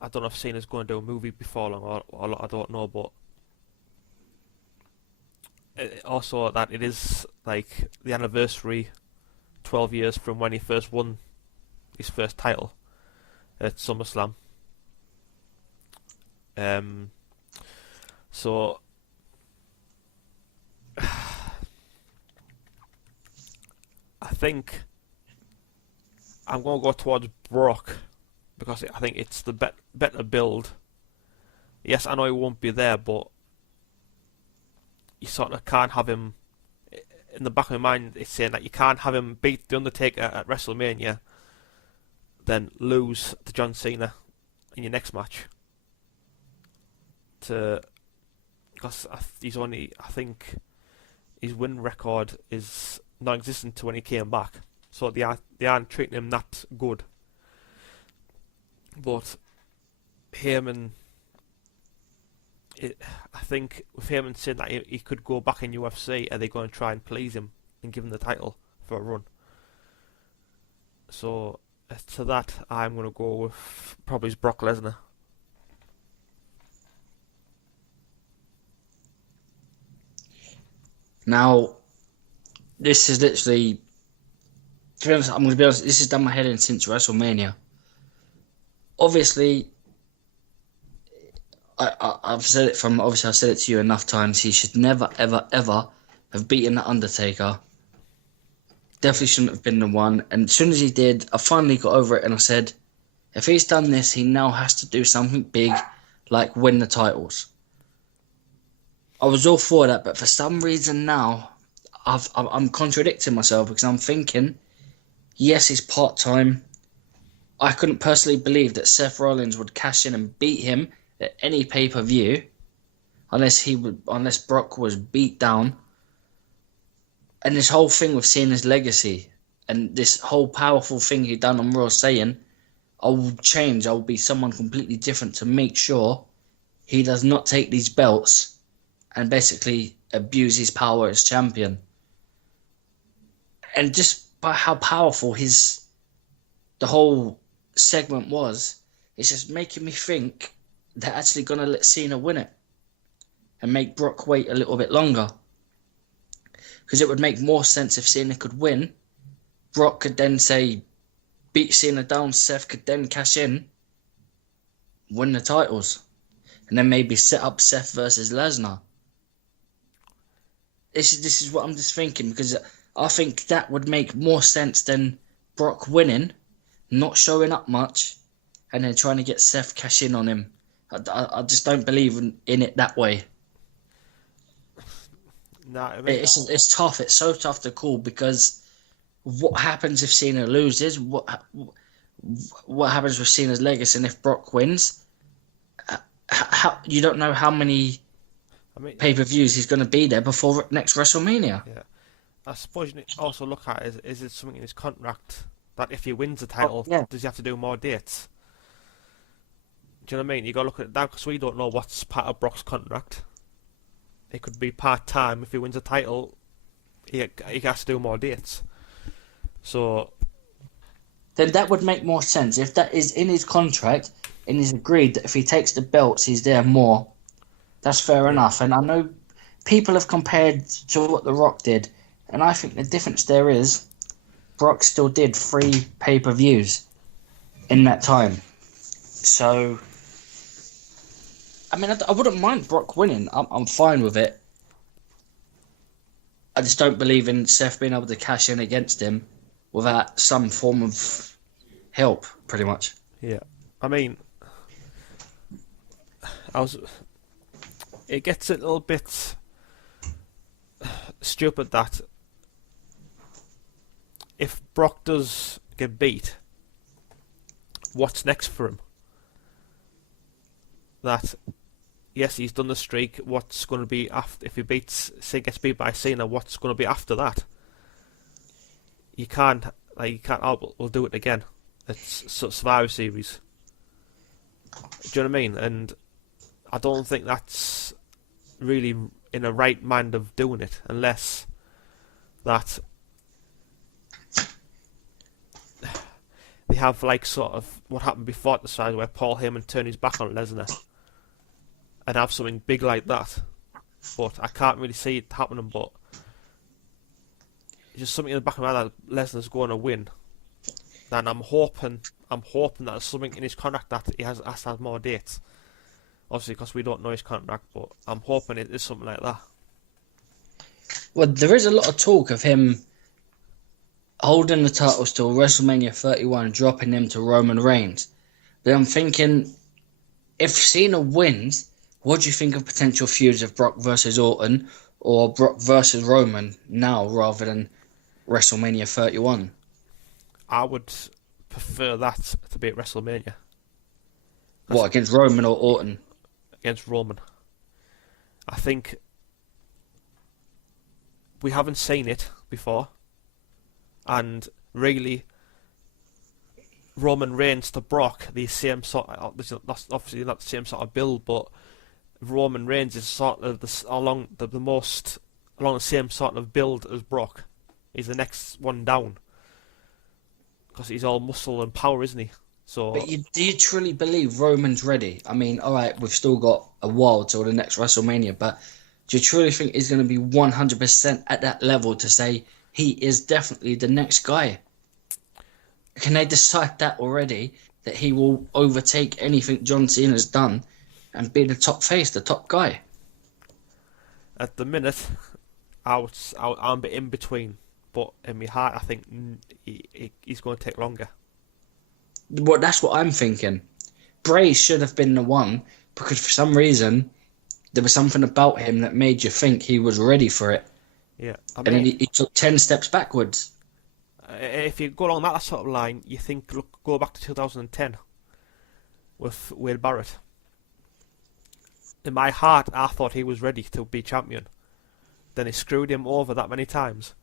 I don't know if Cena's going to do a movie before long or I don't know, but also that it is like the anniversary 12 years from when he first won his first title at SummerSlam. So I think I'm going to go towards Brock because I think it's the better build. Yes, I know he won't be there, but you sort of can't have him. In the back of my mind, it's saying that you can't have him beat The Undertaker at WrestleMania, then lose to John Cena in your next match. Because I think his win record is non-existent to when he came back, so they aren't treating him that good. But Heyman, I think with Heyman saying that he could go back in UFC, are they going to try and please him and give him the title for a run? So to that, I'm going to go with probably Brock Lesnar. now this is literally? To be honest, I'm going to be honest. This has done my head in since WrestleMania. Obviously, I've said it from. Obviously, I've said it to you enough times. He should never, ever, ever have beaten the Undertaker Definitely shouldn't have been the one. And as soon as he did, I finally got over it and I said, if he's done this, he now has to do something big, like win the titles. I was all for that, but for some reason now, I'm contradicting myself because I'm thinking, yes, he's part-time. I couldn't personally believe that Seth Rollins would cash in and beat him at any pay-per-view unless Brock was beat down. And this whole thing with seeing his legacy and this whole powerful thing he done on Raw saying, I will change, I will be someone completely different to make sure he does not take these belts and basically abuse his power as champion. And just by how powerful the whole segment was, it's just making me think they're actually going to let Cena win it and make Brock wait a little bit longer. Because it would make more sense if Cena could win. Brock could then say, beat Cena down, Seth could then cash in, win the titles, and then maybe set up Seth versus Lesnar. This is what I'm just thinking, because I think that would make more sense than Brock winning, not showing up much, and then trying to get Seth cash in on him. I just don't believe in it that way. No, I mean, It's tough. It's so tough to call because what happens if Cena loses? What happens with Cena's legacy? And if Brock wins, how you don't know how many pay-per-views he's going to be there before next WrestleMania. yeah. I suppose you need to also look at is it something in his contract that if he wins the title, does he have to do more dates? Do you know what I mean? You got to look at that because we don't know what's part of Brock's contract. It could be part-time. If he wins a title, he has to do more dates. So then that would make more sense. If that is in his contract and he's agreed that if he takes the belts, he's there more, that's fair enough. And I know people have compared to what The Rock did, and I think the difference there is Brock still did 3 pay-per-views in that time. So I mean, I wouldn't mind Brock winning. I'm fine with it. I just don't believe in Seth being able to cash in against him without some form of help, pretty much. yeah, I mean, it gets a little bit stupid that if Brock does get beat, what's next for him? That yes, he's done the streak. What's going to be after if he gets beat by Cena? What's going to be after that? You can't. Oh, we'll do it again. It's Survivor Series. Do you know what I mean? And I don't think that's really in a right mind of doing it, unless that they have like sort of what happened before at the side where Paul Heyman turned his back on Lesnar. And have something big like that, but I can't really see it happening. But it's just something in the back of my mind that Lesnar's going to win. And I'm hoping that there's something in his contract that he has to have more dates. Obviously, because we don't know his contract, but I'm hoping it is something like that. Well, there is a lot of talk of him holding the titles till WrestleMania 31, dropping them to Roman Reigns. But I'm thinking, if Cena wins, what do you think of potential feuds of Brock versus Orton or Brock versus Roman now rather than WrestleMania 31? I would prefer that to be at WrestleMania. What, against Roman or Orton? Against Roman. I think we haven't seen it before, and really Roman Reigns to Brock, the same sort of, obviously not the same sort of build, but Roman Reigns is sort of along the same sort of build as Brock. He's the next one down because he's all muscle and power, isn't he? So, but do you truly believe Roman's ready? I mean, all right, we've still got a while till the next WrestleMania, but do you truly think he's going to be 100% at that level to say he is definitely the next guy? Can they decide that already, that he will overtake anything John Cena's done and be the top face, the top guy? At the minute, I'm in between but in my heart, I think he's going to take longer. Well, that's what I'm thinking. Bray should have been the one because for some reason there was something about him that made you think he was ready for it, Yeah, I and then mean, he took 10 steps backwards. if you go along that sort of line, you think look, go back to 2010 with Wade Barrett. In my heart, I thought he was ready to be champion. Then he screwed him over that many times.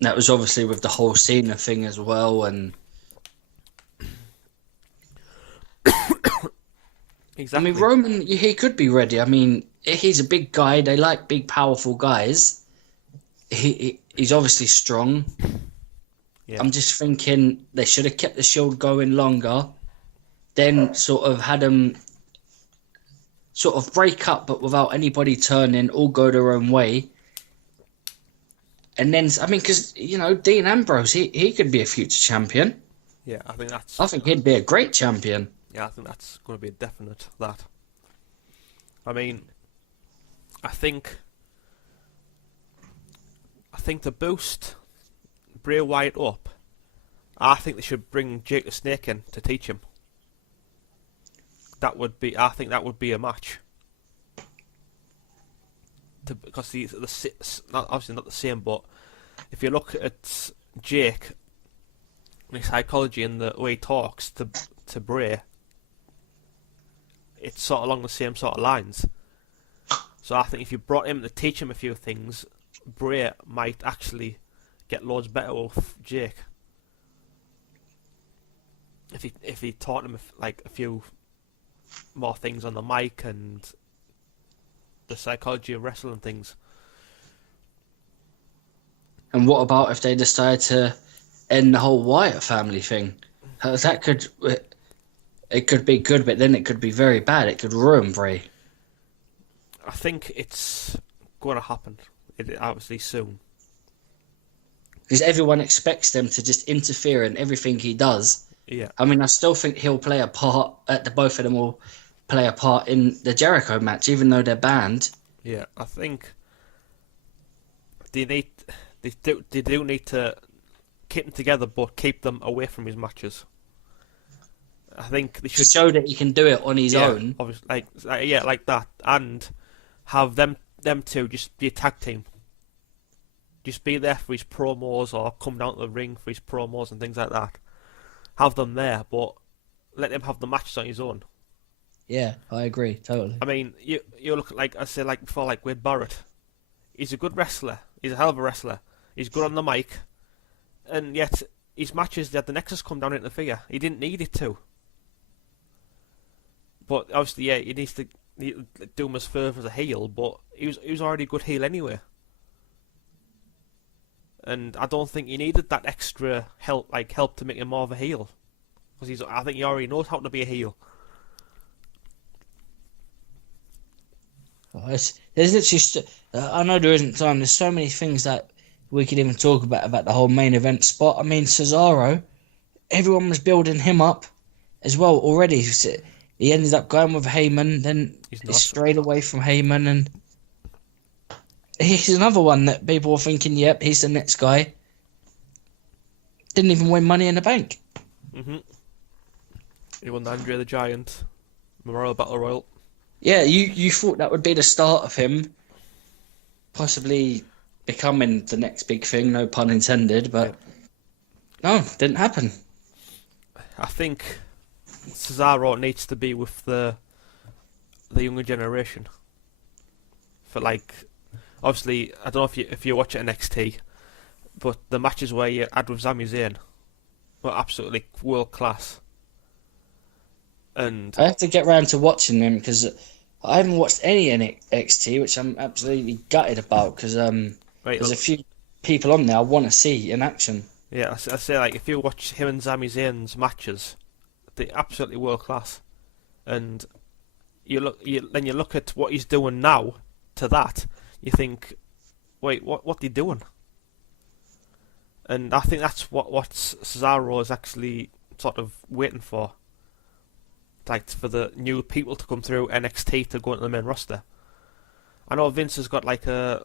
That was obviously with the whole Cena thing as well, and Exactly. I mean Roman, he could be ready. I mean, he's a big guy. They like big, powerful guys. He's obviously strong. Yeah. I'm just thinking they should have kept the Shield going longer, then sort of had them sort of break up, but without anybody turning, all go their own way. And then, I mean, because, Dean Ambrose, he could be a future champion. Yeah, I think that's. I think he'd be a great champion. Yeah, I think that's going to be a definite that. I mean, I think to boost Bray Wyatt up, I think they should bring Jake the Snake in to teach him. I think that would be a match. Because he's obviously not the same, but if you look at Jake, his psychology and the way he talks to Bray, it's sort of along the same sort of lines. So I think if you brought him to teach him a few things, Bray might actually get loads better with Jake. If he taught him a few more things on the mic and the psychology of wrestling things. And what about if they decide to end the whole Wyatt family thing? It could be good, but then it could be very bad. It could ruin Bray. I think it's going to happen. Obviously soon. Because everyone expects them to just interfere in everything he does. Yeah. I mean, I still think he'll play a part. Both of them will play a part in the Jericho match, even though they're banned. Yeah, I think they do need to keep them together, but keep them away from his matches. I think they should To show that he can do it on his own. Obviously, like that, and have them two just be a tag team. Just be there for his promos or come down to the ring for his promos and things like that. Have them there, but let him have the matches on his own. Yeah, I agree totally. I mean, you look at, like I said before, like Wade Barrett. He's a good wrestler. He's a hell of a wrestler. He's good on the mic, and yet his matches they had the Nexus come down into the figure. He didn't need it to. But obviously, yeah, he needs to do him as further as a heel. But he was already a good heel anyway. And I don't think he needed that extra help to make him more of a heel, because I think he already knows how to be a heel. There's literally, I know there isn't time. There's so many things that we could even talk about the whole main event spot. I mean, Cesaro, everyone was building him up as well already. He ended up going with Heyman, then he strayed away from Heyman, and he's another one that people were thinking, yep, he's the next guy. Didn't even win Money in the Bank. Mm-hmm. He won the Andre the Giant Memorial Battle Royal. Yeah, you thought that would be the start of him possibly becoming the next big thing, no pun intended, but no, didn't happen. I think Cesaro needs to be with the younger generation. For obviously, I don't know if you watch NXT, but the matches where you had with Sami Zayn were absolutely world class. And I have to get round to watching them because I haven't watched any NXT, which I'm absolutely gutted about because there's a few people on there I want to see in action. Yeah, I say if you watch him and Sami Zayn's matches, they're absolutely world class. And you look at what he's doing now to that, you think, wait, what he doing? And I think that's what Cesaro is actually sort of waiting for. For the new people to come through NXT to go into the main roster. I know Vince has got like a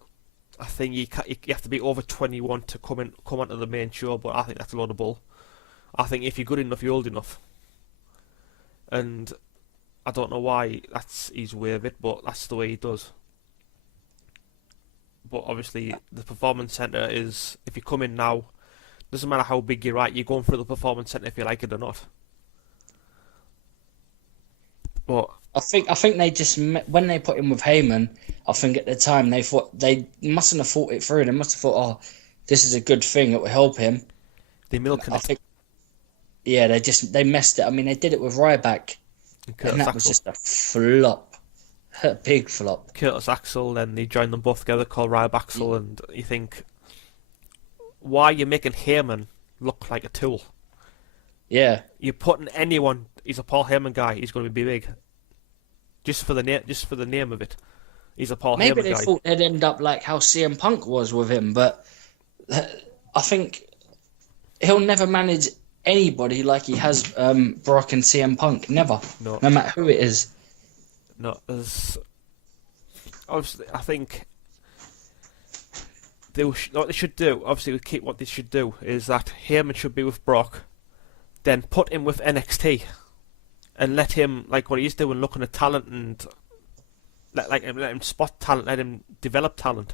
thing you have to be over 21 to come onto the main show, but I think that's a lot of bull. I think if you're good enough, you're old enough, and I don't know why that's his way of it, but that's the way he does. But obviously, the performance centre is, if you come in now, doesn't matter how big you're at, you're going through the performance centre if you like it or not. But I think they just when they put him with Heyman, I think at the time they thought they mustn't have thought it through. They must have thought, oh, this is a good thing. It will help him. they're milking I it. think, yeah, they messed it. I mean, they did it with Ryback, and that was just a flop, a big flop. Curtis Axel, then they joined them both together called Rybaxel, and you think, why are you making Heyman look like a tool? Yeah, You're putting anyone, he's a Paul Heyman guy, he's going to be big. Just for the name of it. He's a Paul maybe Heyman they guy. thought they'd end up like how CM Punk was with him, but I think he'll never manage anybody like he has Brock and CM Punk. Never, No, no matter who it is. no. Obviously, I think what they should do. Obviously, what they should do is that Heyman should be with Brock, then put him with NXT, and let him, like what he's doing, looking at talent and let him spot talent, let him develop talent.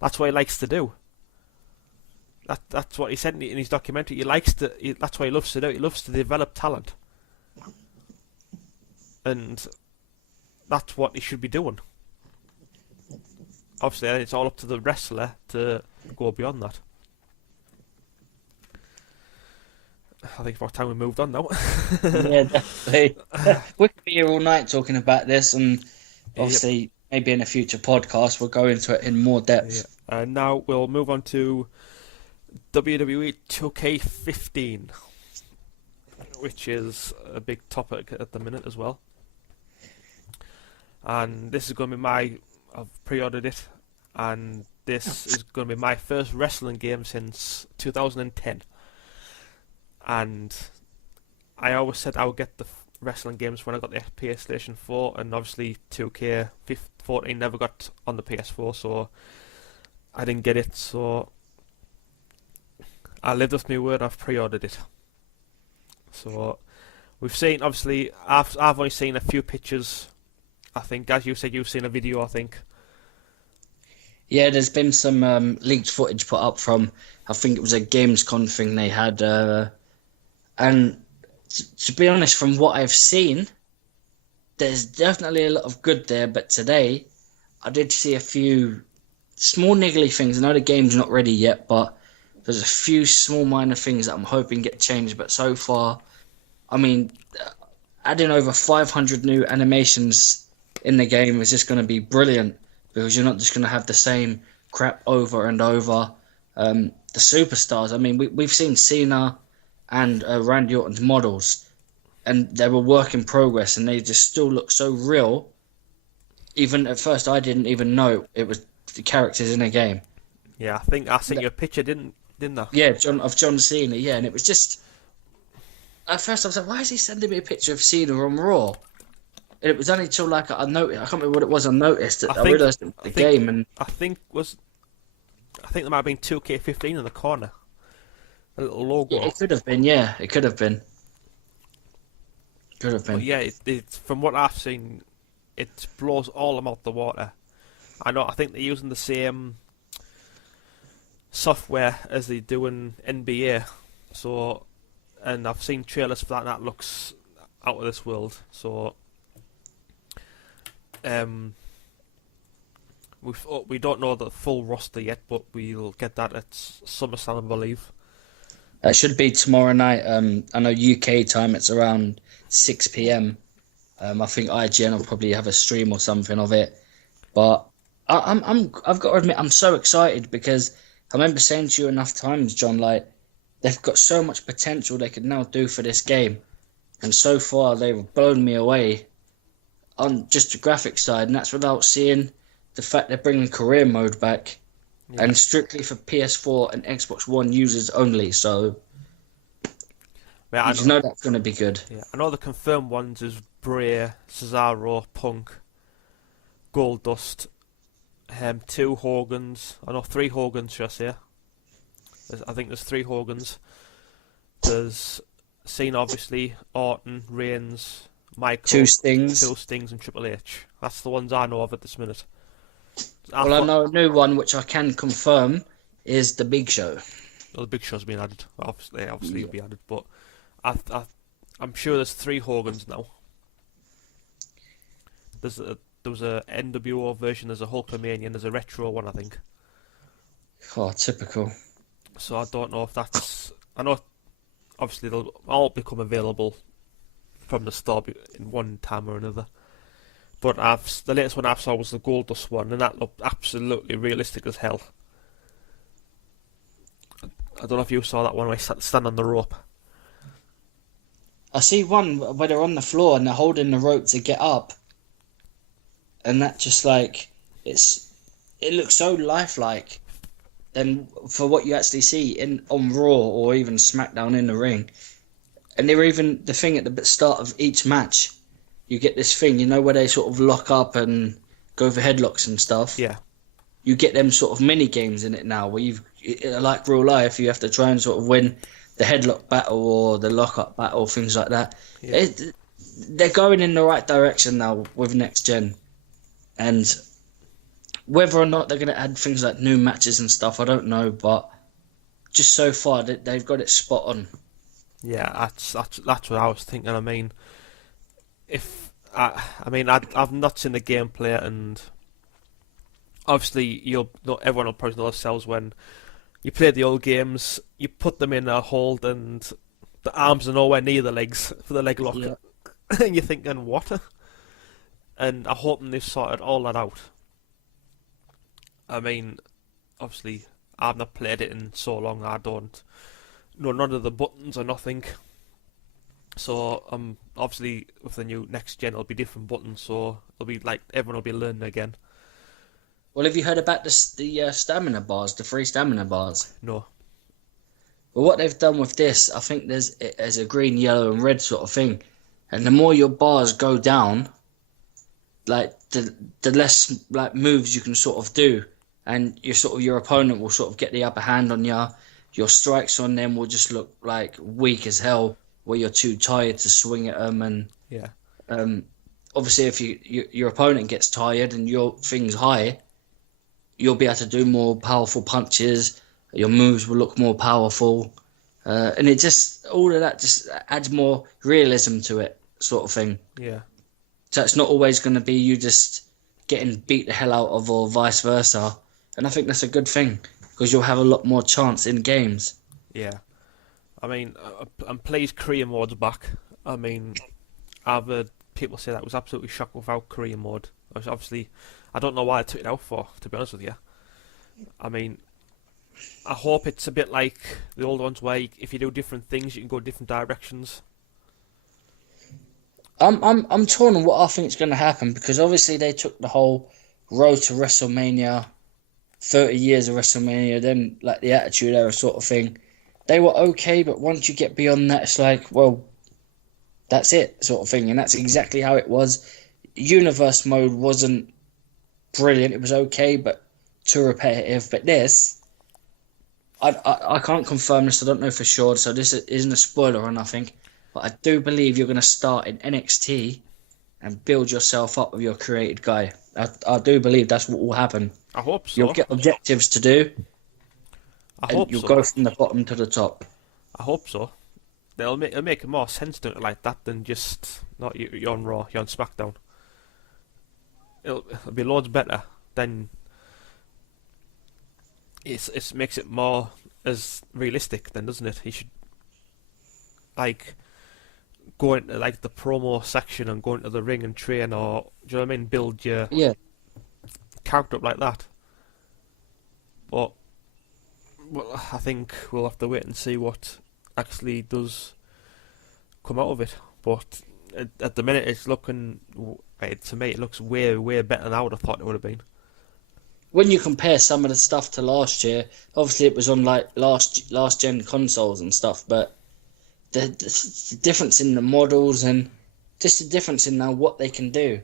That's what he likes to do. That's what he said in his documentary. That's what he loves to do. He loves to develop talent, and that's what he should be doing. Obviously, it's all up to the wrestler to go beyond that. I think it's about time we moved on now. Yeah, definitely. We could be here all night talking about this, and obviously, maybe in a future podcast, we'll go into it in more depth. Yeah. Now we'll move on to WWE 2K15, which is a big topic at the minute as well. And this is going to be I've pre-ordered it, and this is going to be my first wrestling game since 2010. And I always said I would get the wrestling games when I got the PlayStation 4, and obviously 2K14 never got on the PS4, so I didn't get it. So I lived with my word. I've pre-ordered it. So we've seen, obviously, I've only seen a few pictures. I think, as you said, you've seen a video, I think. Yeah, there's been some leaked footage put up from, I think it was a Gamescom thing they had. And to be honest, from what I've seen, there's definitely a lot of good there. But today, I did see a few small niggly things. I know the game's not ready yet, but there's a few small minor things that I'm hoping get changed. But so far, I mean, adding over 500 new animations in the game is just going to be brilliant, because you're not just going to have the same crap over and over. The superstars, I mean, we've seen Cena and Randy Orton's models, and they were work in progress, and they just still look so real. Even at first, I didn't even know it was the characters in a game. Yeah, I think I sent you a picture, didn't I? Yeah, John Cena, yeah, and it was just... At first, I was like, why is he sending me a picture of Cena on Raw? And it was only till like I noticed, I can't remember what it was, I noticed that I realised it was the game, and... I think there might have been 2K15 in the corner. A little logo. Yeah, it could have been, yeah. It could have been. Could have been. But yeah, it's from what I've seen, it blows all them out the water. I think they're using the same software as they do in NBA. So, and I've seen trailers for that, and that looks out of this world. So, we don't know the full roster yet, but we'll get that at SummerSlam, I believe. It should be tomorrow night. I know UK time it's around 6 p.m. I think IGN will probably have a stream or something of it. But I've got to admit, I'm so excited, because I remember saying to you enough times, John, like, they've got so much potential they could now do for this game. And so far, they've blown me away on just the graphics side. And that's without seeing the fact they're bringing career mode back. Yeah. And strictly for PS4 and Xbox One users only. So, you know that's going to be good. Yeah, I know the confirmed ones is Bray, Cesaro, Punk, Goldust, two Hogans. I know three Hogans, should I say? I think there's three Hogans. There's Cena, obviously, Orton, Reigns, Michael, Two Stings. two Stings, and Triple H. That's the ones I know of at this minute. I know a new one which I can confirm is the Big Show. Well, the Big Show's been added. Obviously, it'll be added, but I'm sure there's three Hogans now. There was a NWO version. There's a Hulkamania, and there's a retro one, I think. Oh, typical. So I don't know if that's. I know, obviously, they'll all become available from the store in one time or another. But the latest one I saw was the Goldust one, and that looked absolutely realistic as hell. I don't know if you saw that one where they stand on the rope. I see one where they're on the floor and they're holding the rope to get up, and that just like it looks so lifelike. Than for what you actually see on Raw or even SmackDown in the ring, and they're even the thing at the start of each match. You get this thing, where they sort of lock up and go for headlocks and stuff. Yeah. You get them sort of mini games in it now, where like real life, you have to try and sort of win the headlock battle or the lock-up battle, things like that. Yeah. They're going in the right direction now with next gen, and whether or not they're going to add things like new matches and stuff, I don't know. But just so far, they've got it spot on. Yeah, that's what I was thinking. I mean, I've not seen the gameplay, and obviously everyone will probably know themselves when you play the old games, you put them in a hold and the arms are nowhere near the legs for the leg lock, Yeah. and you're thinking what? And I hope they've sorted all that out. I mean, obviously I've not played it in so long. I don't know none of the buttons or nothing. So obviously with the new next gen, it'll be different buttons. So it'll be like everyone will be learning again. Well, have you heard about the stamina bars, the free stamina bars? No. Well, what they've done with this, I think there's a green, yellow, and red sort of thing, and the more your bars go down, like the less like moves you can sort of do, and your opponent will sort of get the upper hand on you. Your strikes on them will just look like weak as hell, where you're too tired to swing at them, and Yeah. obviously if your opponent gets tired and your thing's high, you'll be able to do more powerful punches. Your moves will look more powerful, and it just all of that just adds more realism to it, sort of thing. Yeah. So it's not always going to be you just getting beat the hell out of, or vice versa. And I think that's a good thing, because you'll have a lot more chance in games. Yeah. I mean, I'm pleased career mode's back. I mean, I've heard people say that was absolutely shocked without career mode. Obviously, I don't know why I took it out for, to be honest with you. I mean, I hope it's a bit like the old ones where if you do different things, you can go different directions. I'm torn on what I think is going to happen, because obviously they took the whole road to WrestleMania, 30 years of WrestleMania, then like the Attitude Era sort of thing. They were okay, but once you get beyond that, it's like, well, that's it, sort of thing. And that's exactly how it was. Universe mode wasn't brilliant. It was okay, but too repetitive. But this, I can't confirm this. I don't know for sure. So this isn't a spoiler or nothing. But I do believe you're going to start in NXT and build yourself up with your created guy. I do believe that's what will happen. I hope so. You'll get objectives to do. I hope you'll so. go from the bottom to the top. I hope so. It'll make more sense doing it like that than just not you're on Raw, you're on SmackDown. It'll be loads better. Then it makes it more as realistic, then, doesn't it? You should like go into like the promo section and go into the ring and train, or do you know what I mean? Build your character up like that. But well, I think we'll have to wait and see what actually does come out of it. But at the minute, it's looking, to me, it looks way, way better than I would have thought it would have been. When you compare some of the stuff to last year, obviously it was on like last gen consoles and stuff, but the difference in the models and just the difference in now what they can do,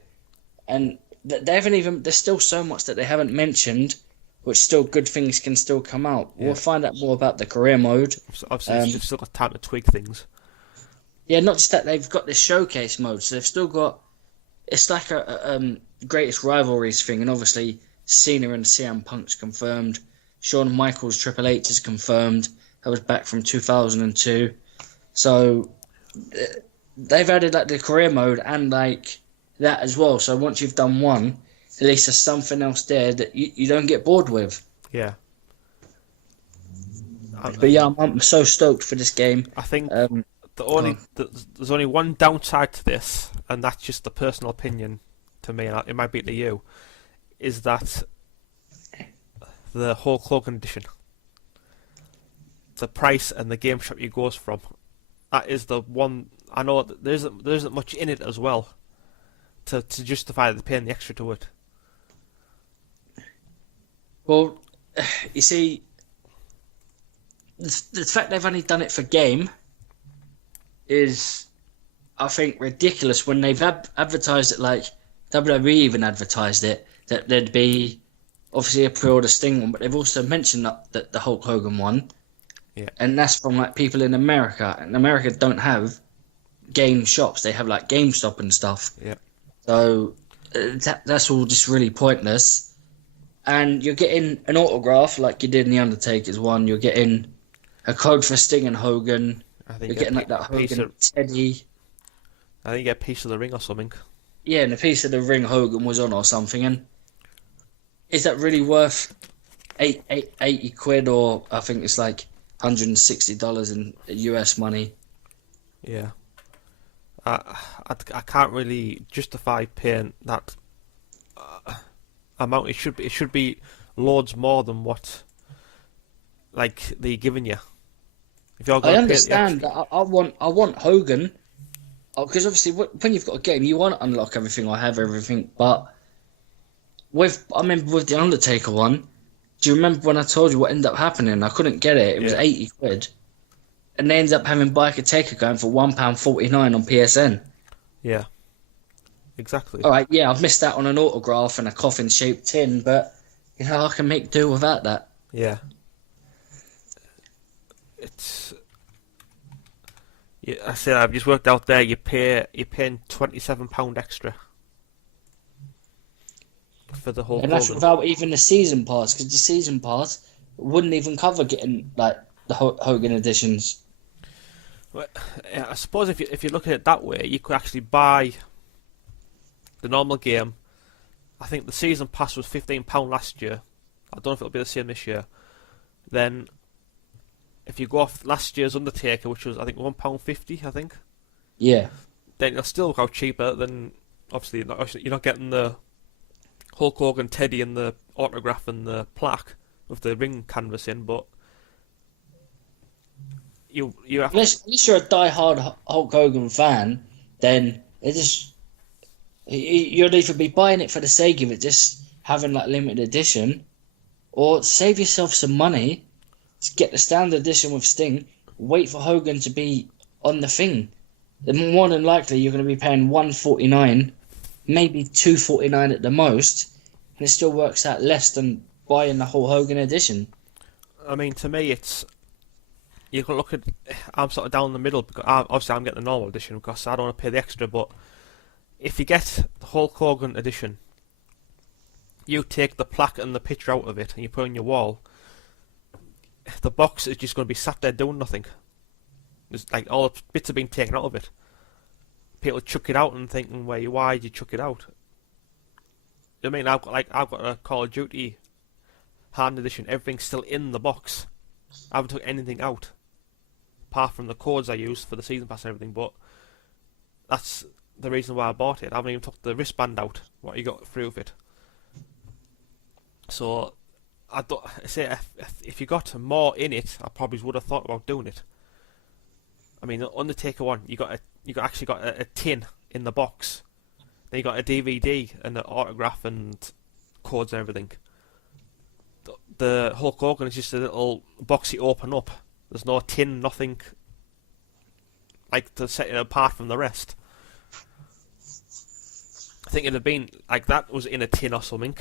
and they haven't even. There's still so much that they haven't mentioned, which still good things can still come out. Yeah. We'll find out more about the career mode. So obviously, Um, they've still got time to tweak things. yeah, not just that they've got this showcase mode, so they've still got. It's like a greatest rivalries thing, and obviously Cena and CM Punk's confirmed. Shawn Michaels Triple H is confirmed. That was back from 2002. So they've added like the career mode and like that as well. So once you've done one, at least there's something else there that you don't get bored with. Yeah. But yeah, I'm so stoked for this game. I think Um, there's only one downside to this, and that's just the personal opinion to me, and it might be to you, is that the Hulk Hogan edition, the price and the game shop you goes from, that is the one. I know that there isn't much in it as well to justify the paying the extra to it. well, you see, the fact they've only done it for game is, I think, ridiculous when they've advertised it like WWE even advertised it that there'd be obviously a pre-order Sting one, but they've also mentioned that the Hulk Hogan one, Yeah. and that's from like people in America, and America don't have game shops; they have like GameStop and stuff. Yeah. So that's all just really pointless. And you're getting an autograph like you did in the Undertaker's one. You're getting a code for Sting and Hogan. I think You're getting like that Hogan Teddy. I think you get a piece of the ring or something. Yeah, and a piece of the ring Hogan was on or something. And is that really worth 80 quid, or I think it's like $160 in US money? Yeah. I can't really justify paying that amount. It should be loads more than what like they're giving you. If you're I going to understand that. I want Hogan, because obviously when you've got a game, you want to unlock everything or have everything. But I remember with the Undertaker one. Do you remember when I told you what ended up happening? I couldn't get it. It was 80 quid, and they ended up having Biker Taker going for £1.49 on PSN. Yeah, exactly. All right, yeah, I've missed out on an autograph and a coffin-shaped tin, but you know I can make do without that. Yeah. It's. Yeah, I said I've just worked out there. You're paying £27 extra for the whole. And that's Hogan. without even the season pass, because the season pass wouldn't even cover getting like the Hogan editions. Well, I suppose if you look at it that way, you could actually buy the normal game. I think the season pass was £15 last year. I don't know if it'll be the same this year. Then, if you go off last year's Undertaker, which was I think £1.50, I think. Yeah. Then you'll still go cheaper than obviously you're not getting the Hulk Hogan Teddy and the autograph and the plaque with the ring canvas in, but you have Unless you're a die-hard Hulk Hogan fan, then it just you'll either be buying it for the sake of it, just having like limited edition, or save yourself some money, just get the standard edition with Sting, wait for Hogan to be on the thing. Then more than likely you're going to be paying $149, maybe $249 at the most, and it still works out less than buying the whole Hogan edition. I mean, to me, it's you can look at. I'm sort of down the middle because obviously I'm getting the normal edition because I don't want to pay the extra. But if you get the Hulk Hogan edition, you take the plaque and the picture out of it and you put it on your wall. The box is just going to be sat there doing nothing. It's like all the bits are being taken out of it. People chuck it out and thinking, why did you chuck it out? I mean, I've got a Call of Duty hand edition. Everything's still in the box. I haven't took anything out, apart from the codes I used for the season pass and everything. But that's the reason why I bought it. I haven't even took the wristband out. What you got through with it. So I don't say if you got more in it, I probably would have thought about doing it. I mean, the Undertaker one, you actually got a tin in the box. Then you got a DVD and an autograph and codes and everything. The Hulk Hogan is just a little box you open up. There's no tin, nothing like to set it apart from the rest. think it'd have been like that was in a tin or something,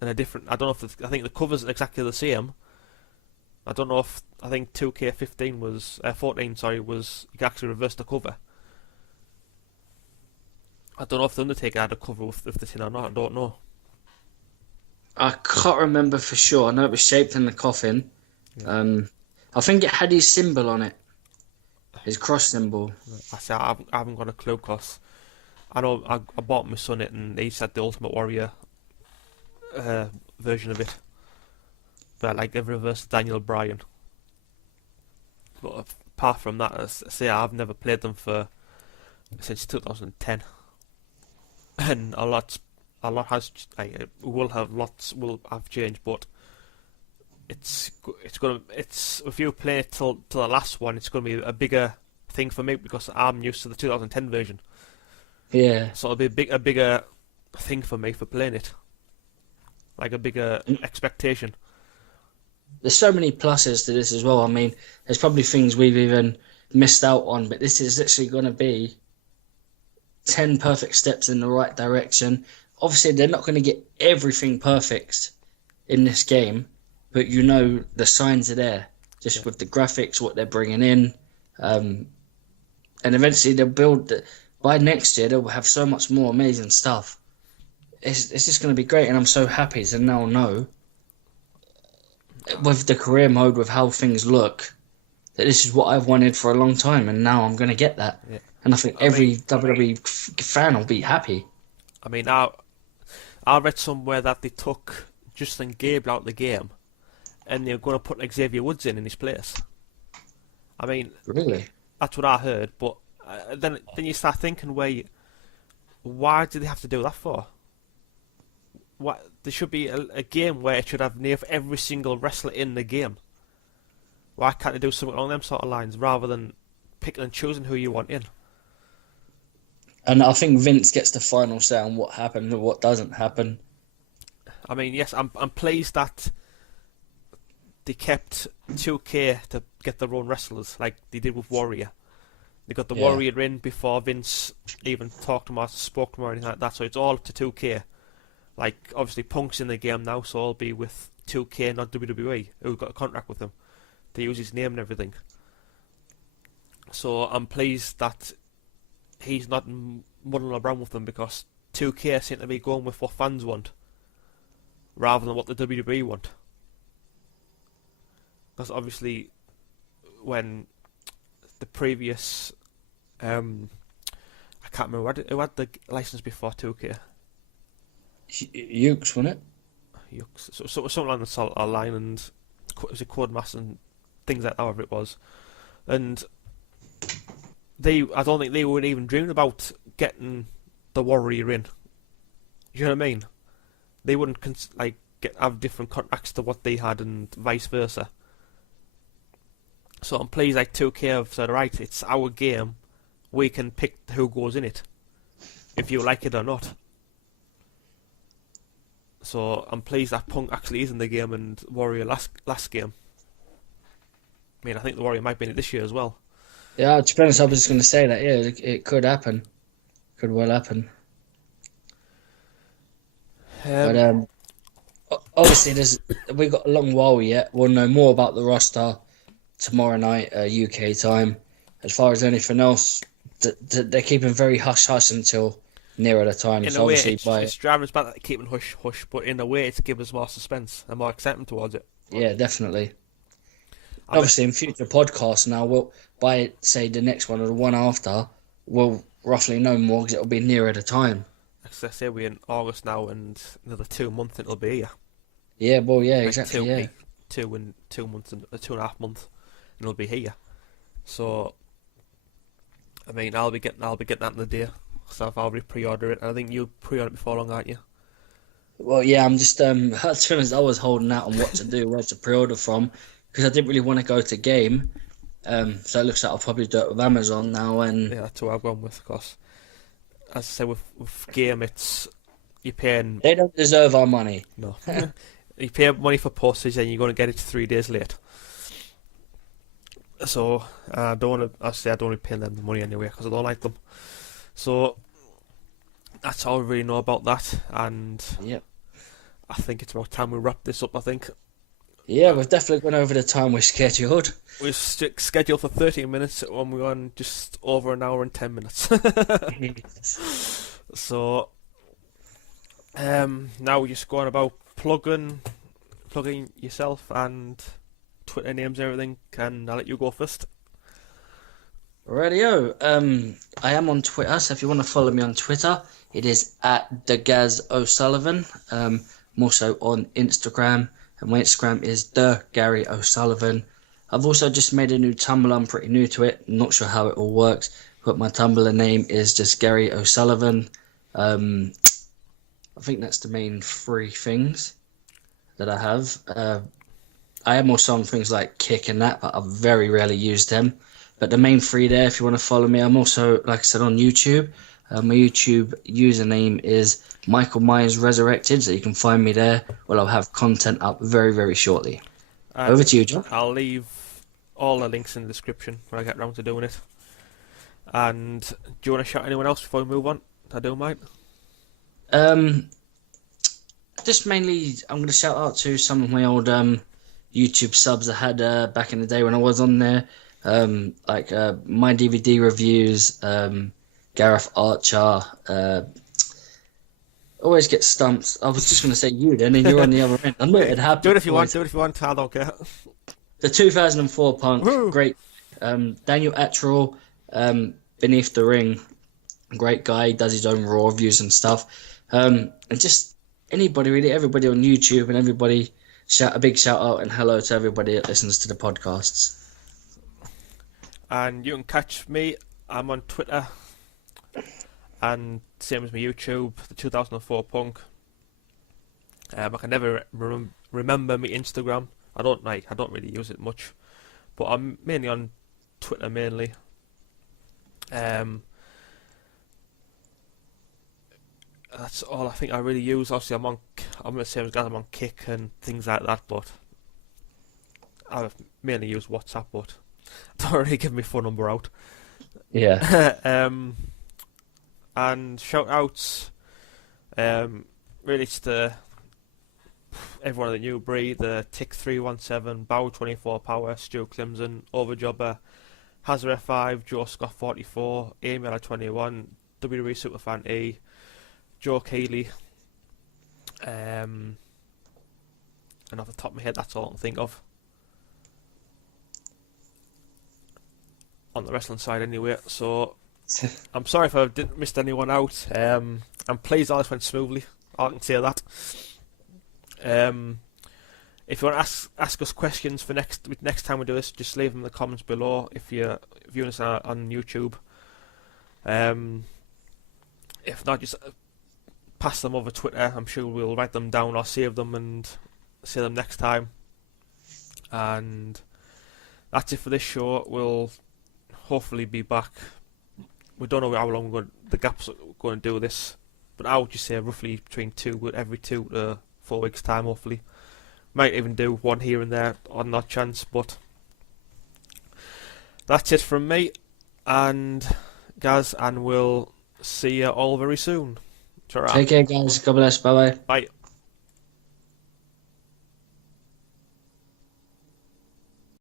and a different. I don't know if I think the covers are exactly the same. I don't know if I think 2K15 was 14. Sorry, was you can actually reverse the cover. I don't know if the Undertaker had a cover with the tin or not. I don't know. I can't remember for sure. I know it was shaped in the coffin. Yeah. I think it had his symbol on it, his cross symbol. I say I haven't got a clue because I know I bought my son it and he said the Ultimate Warrior version of it, but like the reverse Daniel Bryan. But apart from that, I say I've never played them since 2010, and a lot has will have changed, but it's if you play it till the last one, it's gonna be a bigger thing for me because I'm used to the 2010 version. Yeah. So it'll be a bigger thing for me for playing it, like a bigger expectation. There's so many pluses to this as well. I mean, there's probably things we've even missed out on, but this is literally going to be 10 perfect steps in the right direction. Obviously, they're not going to get everything perfect in this game, but you know the signs are there, just with the graphics, what they're bringing in. And eventually they'll build, by next year, they'll have so much more amazing stuff. It's just going to be great, and I'm so happy to now know, with the career mode, with how things look, that this is what I've wanted for a long time, and now I'm going to get that. Yeah. And I think every WWE fan will be happy. I mean, I read somewhere that they took Justin Gable out of the game, and they're going to put Xavier Woods in his place. I mean, Really? that's what I heard, but then you start thinking, why did they have to do that for? What there should be a game where it should have near every single wrestler in the game. Why can't they do something along them sort of lines rather than picking and choosing who you want in? And I think Vince gets the final say on what happened and what doesn't happen. I mean, yes, I'm pleased that they kept 2K to get their own wrestlers, like they did with Warrior. They got the Warrior in before Vince even talked to him or spoke to him or anything like that, so it's all up to 2K. Like, obviously, Punk's in the game now, so I'll be with 2K, not WWE, who got a contract with him to use his name and everything. So I'm pleased that he's not muddling around with them because 2K seem to be going with what fans want rather than what the WWE want. Because obviously, when the previous, I can't remember who had the license before 2K. Ukes, wasn't it? Ukes, so something along the line, and was it Codemaster and things like that, however it was, and I don't think they would even dream about getting the Warrior in. You know what I mean? They wouldn't have different contracts to what they had, and vice versa. So I'm pleased like 2K have said, right, it's our game, we can pick who goes in it, if you like it or not. So I'm pleased that Punk actually is in the game and Warrior last game. I mean, I think the Warrior might be in it this year as well. Yeah, to be honest, I was just going to say that, yeah, it could happen. Could well happen. But obviously, we've got a long while yet. We'll know more about the roster tomorrow night, UK time. As far as anything else, they're keeping very hush-hush until nearer the time. In a way, it's driving us back that keeping hush-hush, but in a way, it's giving us more suspense and more excitement towards it. Yeah, definitely. Obviously, in future podcasts now, by, say, the next one or the one after, we'll roughly know more because it'll be nearer the time. As I say, we're in August now, and another 2 months it'll be here. Yeah, well, yeah, like exactly, yeah. 2 months and 2.5 months, and it'll be here. So, I mean, I'll be getting that in the day. So I've already pre-ordered it. And I think you pre-ordered it before long, aren't you? Well, yeah, I'm just to be honest, I was holding out on what to do, where to pre-order from, because I didn't really want to go to Game. So it looks like I'll probably do it with Amazon now. And yeah, that's what I've gone with. Because as I say, with Game, you're paying. They don't deserve our money. No, you pay money for postage, and you're going to get it 3 days late. So I don't want to. I don't want to pay them the money anyway because I don't like them. So that's all we really know about that, and Yep. I think it's about time we wrap this up. I think Yeah, we've definitely gone over the time we scheduled. we're scheduled for 30 minutes, and we're on just over an hour and 10 minutes. So, now we're just going about plugging yourself and Twitter names and everything, and I'll let you go first. Radio. I am on Twitter, so if you want to follow me on Twitter, it is at the Gaz O'Sullivan. I'm also on Instagram, and my Instagram is the Gary O'Sullivan. I've also just made a new Tumblr. I'm pretty new to it. Not sure how it all works, but my Tumblr name is just Gary O'Sullivan. I think that's the main three things that I have. I am also on things like Kick and that, but I've very rarely used them. But the main three there, if you want to follow me, I'm also, like I said, on YouTube. My YouTube username is Michael Myers Resurrected, so you can find me there. Well, I'll have content up very, very shortly. Over to you, John. I'll leave all the links in the description when I get round to doing it. And do you want to shout anyone else before we move on? I do, mate. Just mainly, I'm going to shout out to some of my old YouTube subs I had back in the day when I was on there. Like my DVD reviews, Gareth Archer. Always get stumped. I was just going to say you then, and you're on the other end. I knew it happened. Do it if you want. Do it if you want. I don't care. The 2004 Punk, Woo! great. Daniel Attrell, Beneath the Ring, great guy. He does his own Raw reviews and stuff. And just anybody really, everybody on YouTube and everybody. A big shout out and hello to everybody that listens to the podcasts. And you can catch me. I'm on Twitter, and same as my YouTube, the 2004 Punk. I can never remember my Instagram. I don't really use it much, but I'm mainly on Twitter mainly. That's all I think I really use. Obviously, I'm the same as guys. I'm on Kick and things like that, but I mainly use WhatsApp. But I don't really give my phone number out. Yeah. And shout outs, really to everyone at the NewBreed, the Tick 317, Bow 24 Power, Stu Clemson, Overjobber, Hazard F5, Joe Scott 44, Amy 21, WWE Superfan E, Joe Keeley, and off the top of my head, that's all I can think of. On the wrestling side, anyway. So I'm sorry if I didn't miss anyone out. I'm pleased all this went smoothly. I can say that. If you want to ask us questions for next time we do this, just leave them in the comments below. If you're viewing us on YouTube, if not, just pass them over Twitter. I'm sure we'll write them down or save them and say them next time. And that's it for this show. We'll hopefully be back. We don't know how long the gap's going to do this, but I would just say roughly between every 2 to 4 weeks time. Hopefully, might even do one here and there on that chance. But that's it from me and Gaz, and we'll see you all very soon. Ta-ra. Take care, guys. God bless. Bye bye. Bye.